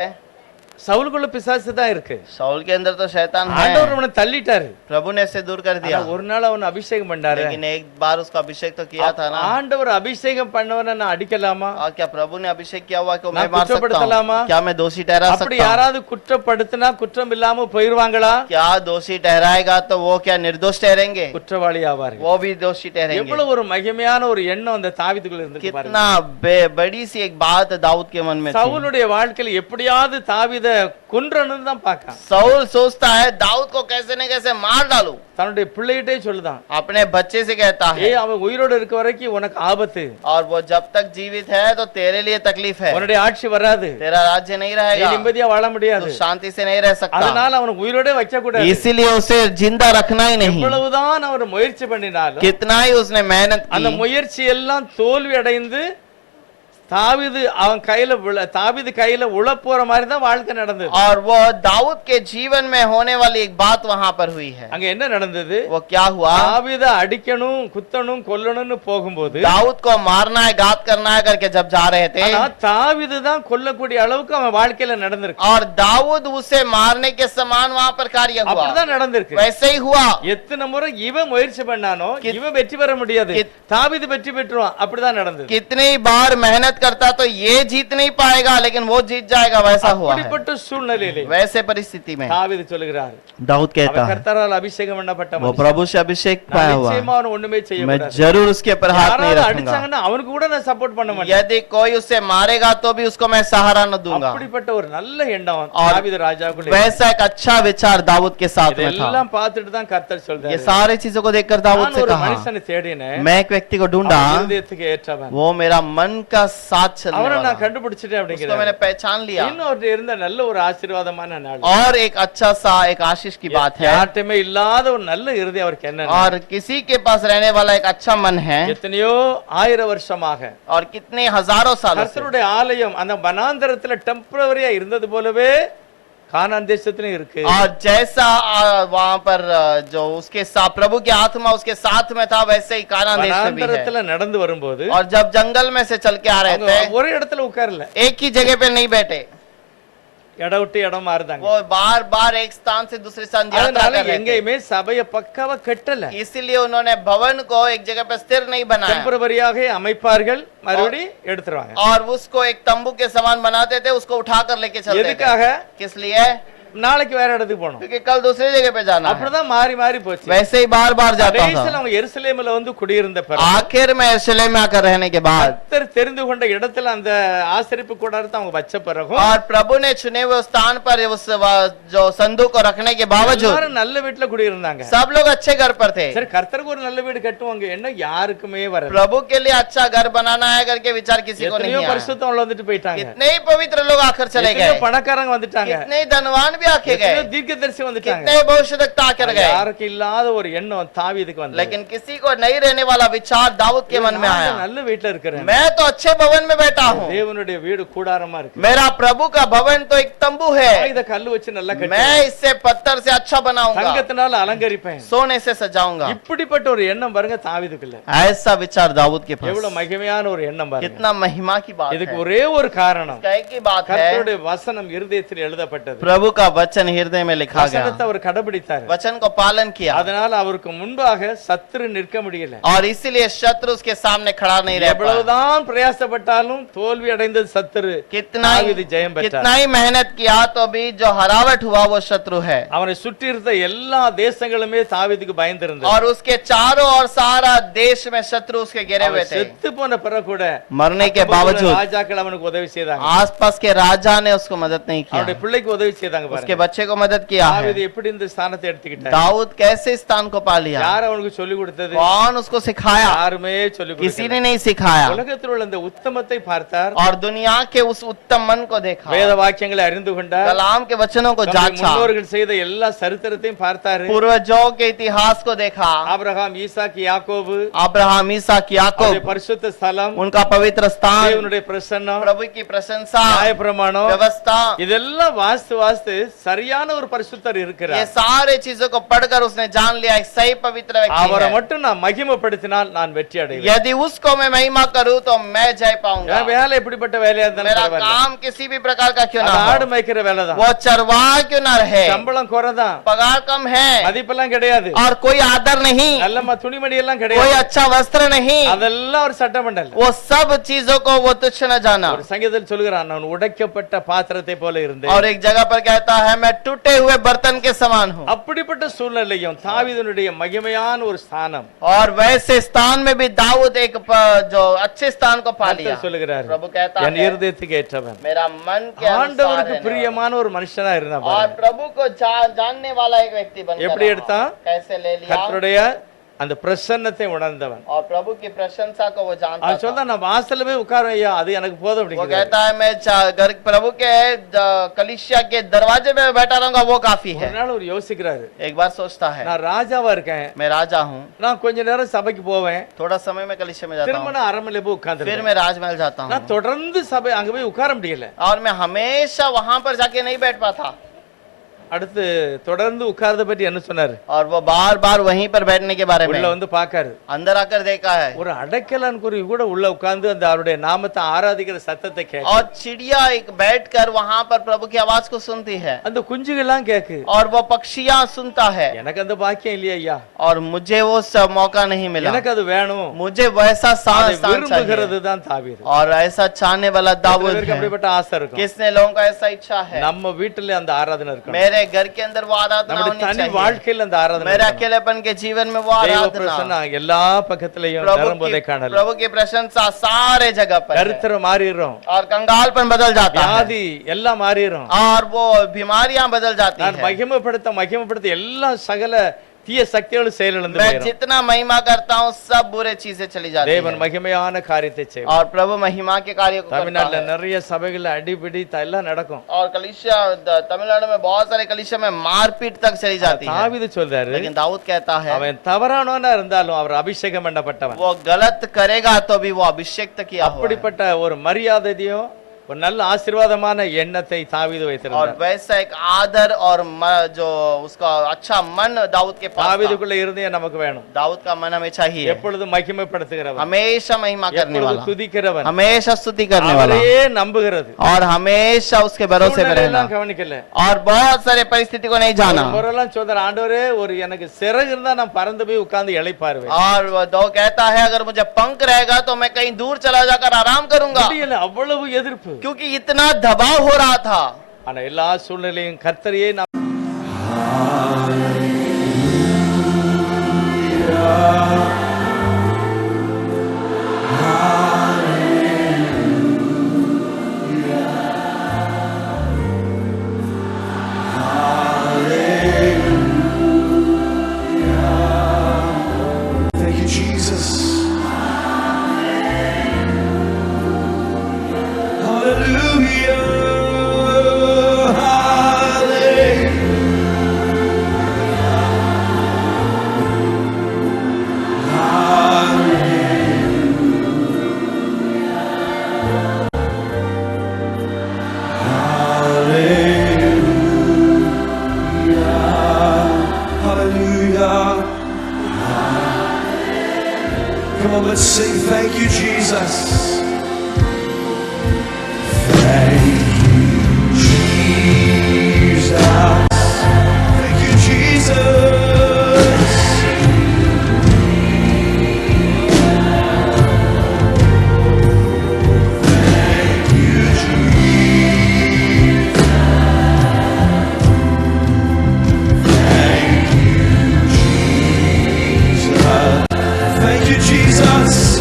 சவுலுக்குள்ள பிசாசு தான் இருக்கு. शाऊल के अंदर तो शैतान है, ஆண்டவர் அவனை தள்ளிட்டாரு. प्रभु ने इसे दूर कर दिया, ஆனா ஒரு நாள் அவனை அபிஷேகம் பண்ணாரு. लेकिन एक बार उसका अभिषेक तो किया था ना। ஆண்டவர் அபிஷேகம் பண்ணவன நான் அடிக்கலாமா? और क्या प्रभु ने अभिषेक किया हुआ को நான் मैं मार सकता குற்றப்படுத்தலாமா? हूँ? क्या मैं दोषी ठहरा அப்படி सकता हूँ? யாராவது குற்றப்படுத்தினா குற்றம் இல்லாம போயிருவாங்களா? क्या दोषी ठहराएगा तो वो क्या निर्दोष ठहरेंगे? குற்றவாளி ஆவார்கள். वो भी दोषी ठहरेंगे। எவ்வளவு ஒரு மகிமையான ஒரு எண்ணம் அந்த தாவீதுக்குள்ள இருந்துச்சு பாருங்க. कितना बड़ी सी एक बात दाऊद के मन में थी। சவுலுடைய வாழ்க்கையில எப்படியாவது தாவீத கொன்றணும்னு தான் பார்க்கான். साउल सोचता है दाऊद को कैसे न कैसे मार डालूं। தன்னுடைய பிள்ளைகிட்டே சொல்லுதான், अपने बच्चे से कहता है, அவன் உயிரோடு இருக்க வரைக்கும் உனக்கு ஆபத்து, और वो जब तक जीवित है तो तेरे लिए तकलीफ है, உன்னுடைய ஆட்சி வராது, तेरा राज्य नहीं நீ रहेगा, நிம்மதியா வாழ तू முடியாது. शांति से नहीं रह सकता। அதனால அவனுக்கு உயிரோடே வைக்க கூடாது. इसीलिए उसे जिंदा रखना ही नहीं। எவ்வளவுதான் அவர் முயற்சி பண்ணினாலும் कितना ही उसने मेहनत அந்த की, முயற்சி எல்லாம் தோல்வி அடைந்து தாவீது தாவீது கையில உள்ள போற மாதிரி தான் வாழ்க்கை நடந்தது. और वो दाऊद के जीवन में होने वाली एक बात वहां पर हुई है। அங்க என்ன நடந்தது? वो क्या हुआ? தாவீத அடிக்கணும் குத்தணும் கொல்லணும்னு போகும்போது दाऊद को मारना है घात करना है करके जब जा रहे थे, ஆனா தாவீது தான் கொல்லக்கூடிய அளவுக்கு அவன் வாழ்க்கையில நடந்திருக்கு. और दाऊद उसे मारने के समान वहां पर कार्य हुआ, அப்படிதான் நடந்திருக்கு. वैसे ही हुआ। எத்தனை முறை இவன் முயற்சி பண்ணானோ இவன் வெற்றி பெற முடியாது, தாவீது வெற்றி பெற்றுவான். அப்படிதான் நடந்தது. कितनी बार मेहनत करता तो ये जीत नहीं पाएगा, लेकिन वो जीत जाएगा, वैसा हुआ है। அப்படிப்பட்ட சூழ்நிலையிலே वैसे परिस्थिति में தாவீது சொல்லுகிறார், दाऊद कहता அவன் है, கர்த்தரால் அபிஷேகம் பண்ணப்பட்ட वो प्रभु से अभिषेक पाया हुआ है, நிச்சயமா அவன் ஒண்ணுமே செய்ய मैं கூடாது. जरूर उसके पर हाथ नहीं யாராவது रखूंगा। அடிச்சாங்கன்னா அவனுக்கு கூட நான் சப்போர்ட் பண்ண மாட்டேன். यदि कोई उसे मारेगा तो भी उसको मैं सहारा न दूंगा। அப்படிப்பட்ட ஒரு நல்ல எண்ணம் और தாவீது ராஜாவுக்குள்ள वैसा एक अच्छा विचार दाऊद के साथ में था। இதெல்லாம் பார்த்துட்டு தான் கர்த்தர் ये சொல்றாரு, सारी चीजों को देखकर दाऊद நான் से ஒரு कहा, மனுஷனை தேடினேன், मैं एक व्यक्ति को ढूंढा, அவன் இருதயத்துக்கு ஏற்றவன், वो मेरा मन का साथ चलने அவனை वाला, நான் கண்டுபிடிச்சிட்டேன் उसको அப்படிங்கிறார். मैंने पहचान लिया। இன்னும் அவர்ட்ட இருந்த நல்ல ஒரு ஆசீர்வாதமான நாள், और एक अच्छा सा एक आशीष की बात है, யார்ட்டுமே இல்லாத ஒரு நல்ல இருதயம் அவருக்கு என்ன, और किसी के पास रहने वाला एक अच्छा मन है, எத்தனையோ 1000 வருஷமாக और कितने हजारों सालों से। கர்த்தருடைய ஆலயம் அந்த வனாந்தரத்துல டெம்பரரியா இருந்தது போலவே கானான் தேசத்திலும் இருக்கு. और जैसा वहां पर जो उसके साथ प्रभु की आत्मा उसके साथ में था, वैसे ही कानान देश में भी है। வனாந்தரத்துல நடந்து வரும்போது और जब जंगल में से चल के आ रहे थे, ஒரு இடத்துல உட்காரல, एक ही जगह पे नहीं बैठे, இடம் விட்டு இடம் மாறுதாங்க. वो बार बार एक स्थान से दूसरे स्थान यात्रा அதனால कर रहे थे। எங்கேயுமே சபையை பக்காவா கட்டல, इसीलिए उन्होंने भवन को एक जगह पे स्थिर नहीं बनाया, டெம்பரரியாக அமைப்பார்கள், மறுபடி எடுத்துருவாங்க. और उसको एक तंबू के समान बनाते थे, उसको उठाकर लेके चलते थे। எதுக்காக? किस लिए? நாளைக்கு வேற இடத்துக்கு போகணும். क्योंकि कल दूसरी जगह पे जाना है। அப்படிதான் மாறி மாறி போச்சு. वैसे ही बार बार जाता கடைசில था। அவங்க எருசலேம்ல வந்து குடியிருந்த பிறகு आखिर में यरूशलेम में आकर रहने के बाद, கர்த்தர் தெரிந்து கொண்ட இடத்துல அந்த ஆசரிப்பு கூடாரத்தை அவங்க வச்ச பிறகு और प्रभु ने चुने हुए स्थान पर उस जो संदूक को रखने के बावजूद எல்லாரும் நல்ல வீட்டுல குடியிருந்தாங்க. सब लोग अच्छे घर पर थे। சரி, கர்த்தருக்கு ஒரு நல்ல வீடு கட்டுவாங்க, என்ன யாருக்குமே வரல. प्रभु के लिए अच्छा घर बनाना है करके विचार किसी को नहीं எத்தனையோ आया। பரிசுத்தம் உள்ள வந்துட்டு போயிட்டாங்க, कितने ही पवित्र लोग आकर चले எத்தனையோ गए, பணக்காரங்க வந்துட்டாங்க, कितने ही धनवान भी आके எத்தனையோ गए, தீர்க்கதரிசி வந்துட்டாங்க. कितने ही भविष्यवक्ता आकर गए, யாருக்கு இல்லாத ஒரு எண்ணம் தாவீதுக்கு வந்தது. लेकिन किसी को नहीं रहने वाला विचार दाऊद के मन में நான் आया। நல்ல வீட்டுல இருக்கிறேன், मैं तो अच्छे भवन में बैठा हूँ, தேவனுடைய வீடு கூடாரமா இருக்கு, मेरा प्रभु का भवन तो एक तंबू है, இத கல்லு வச்சு நல்லா கட்டி मैं इससे पत्थर से अच्छा बनाऊंगा, தங்கத்தினால அலங்கரிப்பேன். सोने से सजाऊंगा। இப்படிப்பட்ட ஒரு எண்ணம் பாருங்க தாவீதுக்குள்ள. ऐसा विचार दाऊद के पास, எவ்வளவு மகிமையான ஒரு எண்ணம் பாருங்க. कितना महिमा की बात இதுக்கு है। ஒரே ஒரு காரணம், इसका एक ही बात है, கர்த்தருடைய வசனம் இருதயத்தில் எழுதப்பட்டது. प्रभु का वचन हृदय में लिखा गया, வசனத்தை அவர் கடைபிடித்தார், वचन को पालन किया, அதனால அவருக்கு முன்பாக சத்துரு நிற்க முடியல. और इसीलिए शत्रु उसके सामने खड़ा नहीं रह पाया। எவ்வளவுதான் பிரயாசப்பட்டாலும் தோல்வி அடைந்தது சத்துரு, தாவீது ஜெயம் பெற்றார். कितना ही मेहनत किया तो भी जो हरावट हुआ वो शत्रु है। அவனை சுற்றி இருந்த எல்லா தேசங்களுமே தாவீதுக்கு பயந்திருந்தது. और उसके चारों ओर सारा देश में शत्रु उसके घेरे हुए அவன் थे। செத்து போன பிறகு கூட मरने के बावजूद ராஜாக்கள் அவனுக்கு உதவி செய்தாங்க, आसपास के राजा ने उसको मदद नहीं किया, அவனுடைய பிள்ளைக்கு உதவி செய்தாங்க. उसके பாருங்க बच्चे को मदद किया है। தாவீது எப்படி இந்த ஸ்தானத்தை எடுத்துக்கிட்டார்? दाऊद कैसे स्थान को पा लिया? யார் அவனுக்கு சொல்லி கொடுத்தது? कौन उसको सिखाया? யாருமே சொல்லி किसी கொடுக்கல. ने नहीं सिखाया। உலகத்தில் உள்ள இந்த உத்தமத்தை பார்த்தார், और दुनिया के उस उत्तम मन को देखा, வேத வாக்கியங்களை அறிந்து கொண்டார், कलाम के वचनों को நம்முடைய जांचा, முன்னோர்கள் செய்த எல்லா சரித்திரத்தையும் பார்த்தாரு. पूर्वजों के इतिहास को देखा, ஆபிரகாம், ஈசாக்கு, யாக்கோபு, अब्राहम, ईसाक, याकूब, அவருடைய பரிசுத்த ஸ்தலம், उनका पवित्र स्थान, தேவனுடைய பிரசன்னம், प्रभु की प्रशंसा, நியாயப்பிரமாணம், व्यवस्था, இதெல்லாம் வாஸ்து சரியான ஒரு பரிசுத்தர் ये இருக்கிறார். सारे चीजों को पढ़कर उसने जान लिया एक सही पवित्र व्यक्ति அவரை है। மட்டும் நான் மகிமைப்படுத்தினால் நான் வெற்றி அடைவேன். यदि उसको मैं महिमा करूं तो मैं जय पाऊंगा। என் வேலை எப்படிப்பட்ட வேலையா இருந்தாலும் मेरा பரவாயில்ல. काम किसी भी प्रकार का क्यों ना அது हो, ஆடு மேய்க்கிற வேலை தான். वो चरवाहा क्यों ना रहे, சம்பளம் குறைதான், पगार कम है மதிப்பெல்லாம் கிடையாது, और कोई आदर नहीं, நல்ல துணிமணி எல்லாம் कोई கிடையாது, अच्छा वस्त्र नहीं, அதெல்லாம் ஒரு சட்டம் பண்ணல. वो सब चीजों को वो तुच्छ न जाना। ஒரு சங்கீதத்தில் சொல்கிறான், நான் உடைக்கப்பட்ட பாத்திரத்தை போல இருந்தேன். और एक जगह पर कहता है मैं टूटे हुए बर्तन के समान हूँ। அப்படிப்பட்ட சூழ்நிலையும் தாவீதுனுடைய மகிமையான ஒரு ஸ்தானம் और वैसे स्थान में भी दाऊद एक जो अच्छे स्थान को पा लिया। கர்த்தர் சொல்லுகிறார், प्रभु कहता என் है இருதயத்துக்கு ஏற்றவன், मेरा मन के अनुसार ஆண்டவருக்கு रहने பிரியமான ஒரு மனுஷனா இருந்தா वाला। और பாருங்க. प्रभु को जानने वाला एक व्यक्ति बनकर எப்படி रहा। எடுத்தான்? कैसे ले लिया? கர்த்தருடைய அந்த பிரசன்னத்தை உணர்ந்தவன். और प्रभु की प्रशंसा को वो जानता அவன் था। சொல்றான், நான் வாசல்ல போய் உட்காருவேன் ஐயா, அது எனக்கு போதும் वो அப்படிங்கிறார். कहता है मैं घर प्रभु के कलीसिया के दरवाजे में बैठा रहूंगा वो काफी है। ஒரு நாள் அவர் யோசிக்கிறாரு, एक बार सोचता है நான் ராஜாவா இருக்கேன், मैं राजा हूँ, நான் கொஞ்ச நேரம் சபைக்கு போவேன், थोड़ा समय में कलीसिया में जाता திரும்ப हूँ, நான் அரண்மனையில போய் फिर உட்கார்ந்துருவேன். मैं राजमहल जाता हूँ, நான் தொடர்ந்து சபை அங்க போய் உட்கார முடியல. और मैं हमेशा वहां पर जाके नहीं बैठ पाता। அடுத்து தொடர்ந்து உட்கார்றத பற்றி என்ன சொன்னாரு? और वो बार बार वहीं पर बैठने के बारे உள்ள में வந்து பாக்காரு, अंदर आकर देखा है। ஒரு அடைக்கலான் குருவி கூட உள்ள உட்கார்ந்து அந்த அவருடைய நாமத்தை ஆராதிக்கிற சத்தத்தை கேட்கு. और चिड़िया एक बैठकर वहां पर प्रभु की आवाज को सुनती है, அந்த குஞ்சுகள்லாம் கேக்கு. और वो पक्षियां सुनता है। எனக்கு அந்த பாக்கியம் இல்லையா ஐயா, और मुझे वो मौका नहीं मिला, எனக்கு அது வேணும். मुझे वैसा அதை स्थान चाहिए। விரும்புகிறது தான் தாவீது. और ऐसा चाहने वाला दाऊद இவருக்கு है। அப்படிப்பட்ட ஆசை இருக்கும். किसने लोगों का ऐसा इच्छा है? நம்ம வீட்டுல அந்த ஆராதனை இருக்கணும், मेरे घर के अंदर वो आराधना நம்முடைய होनी தனி चाहिए। வாழ்க்கையில அந்த ஆராதனை मेरे இருக்கணும். अकेलेपन के जीवन में वो தெய்வ आराधना, பிரசன்னம் எல்லா பக்கத்திலையும் நிரம்புவதை காணலாம். प्रभु की प्रशंसा सारे जगह पर है। கருத்தரம் மாறிடும், और कंगालपन बदल जाता है, வியாதி எல்லாம் மாறிடும். और वो बीमारियां बदल जाती நான் है। மகிமைப்படுத்த எல்லா சகல தீய சக்திகளும் செயலிழந்து मैं போயிடும். जितना महिमा करता हूँ सब बुरे चीजें चली जाती தேவன் है। மகிமையான காரியத்தை செய்வார். और प्रभु महिमा के कार्य को करता தமிழ்நாட்டுல है। நிறைய சபைகள் அடிபிடி எல்லாம் நடக்கும். और कलीसिया तमिलनाडु में बहुत सारे कलीसिया में मारपीट तक चली जाती है। தாவீது சொல்றாரு, लेकिन दाऊद कहता है அவன் தவறானவனா இருந்தாலும் அவர் அபிஷேகம் பண்ணப்பட்டவன். वो गलत करेगा तो भी वो अभिषेक किया हुआ है। அப்படிப்பட்ட ஒரு மரியாதையும் ஒரு நல்ல ஆசீர்வாதமான எண்ணத்தை தாவீது और வைத்திருந்தார். वैसा एक आदर और जो उसका अच्छा मन दाऊद के पास था। தாவீதுக்குள்ள இருந்தே நமக்கு வேணும். दाऊद का मन हमें चाहिए, எப்பொழுதும் மகிமைப்படுத்துகிறவன், हमेशा महिमा करने எப்பொழுதும் वाला, துதிக்கிறவன், हमेशा स्तुति करने वाला, அவரையே நம்புகிறது. और हमेशा उसके भरोसे में रहना। சூழ்நிலையெல்லாம் கவனிக்கல. और बहुत सारे परिस्थिति को नहीं जाना। ஒரு முறையெல்லாம் சொல்றார், ஆண்டவரே ஒரு எனக்கு சிறகு இருந்தா நான் பறந்து போய் உட்கார்ந்து இளைப்பாறுவேன். और वो दो कहता है अगर मुझे पंख रहेगा तो मैं कहीं दूर चला जाकर आराम करूंगा, முடியல, அவ்வளவு எதிர்ப்பு. क्योंकि इतना दबाव हो रहा था। ஆனா எல்லா சூழ்நிலையும் கர்த்தரையே நாம் Thank you, Jesus. Hallelujah. Hallelujah. Come on, let's sing. Thank you, Jesus. Thank you, Jesus. Thank you, Jesus. Thank you, Jesus. Thank you, Jesus.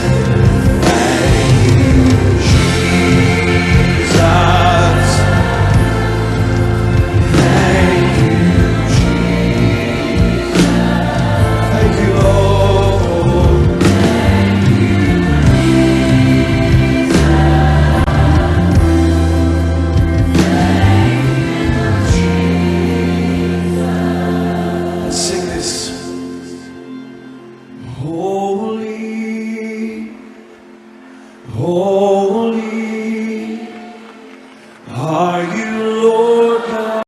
Thank you, Jesus. Sing this. Holy, holy are you.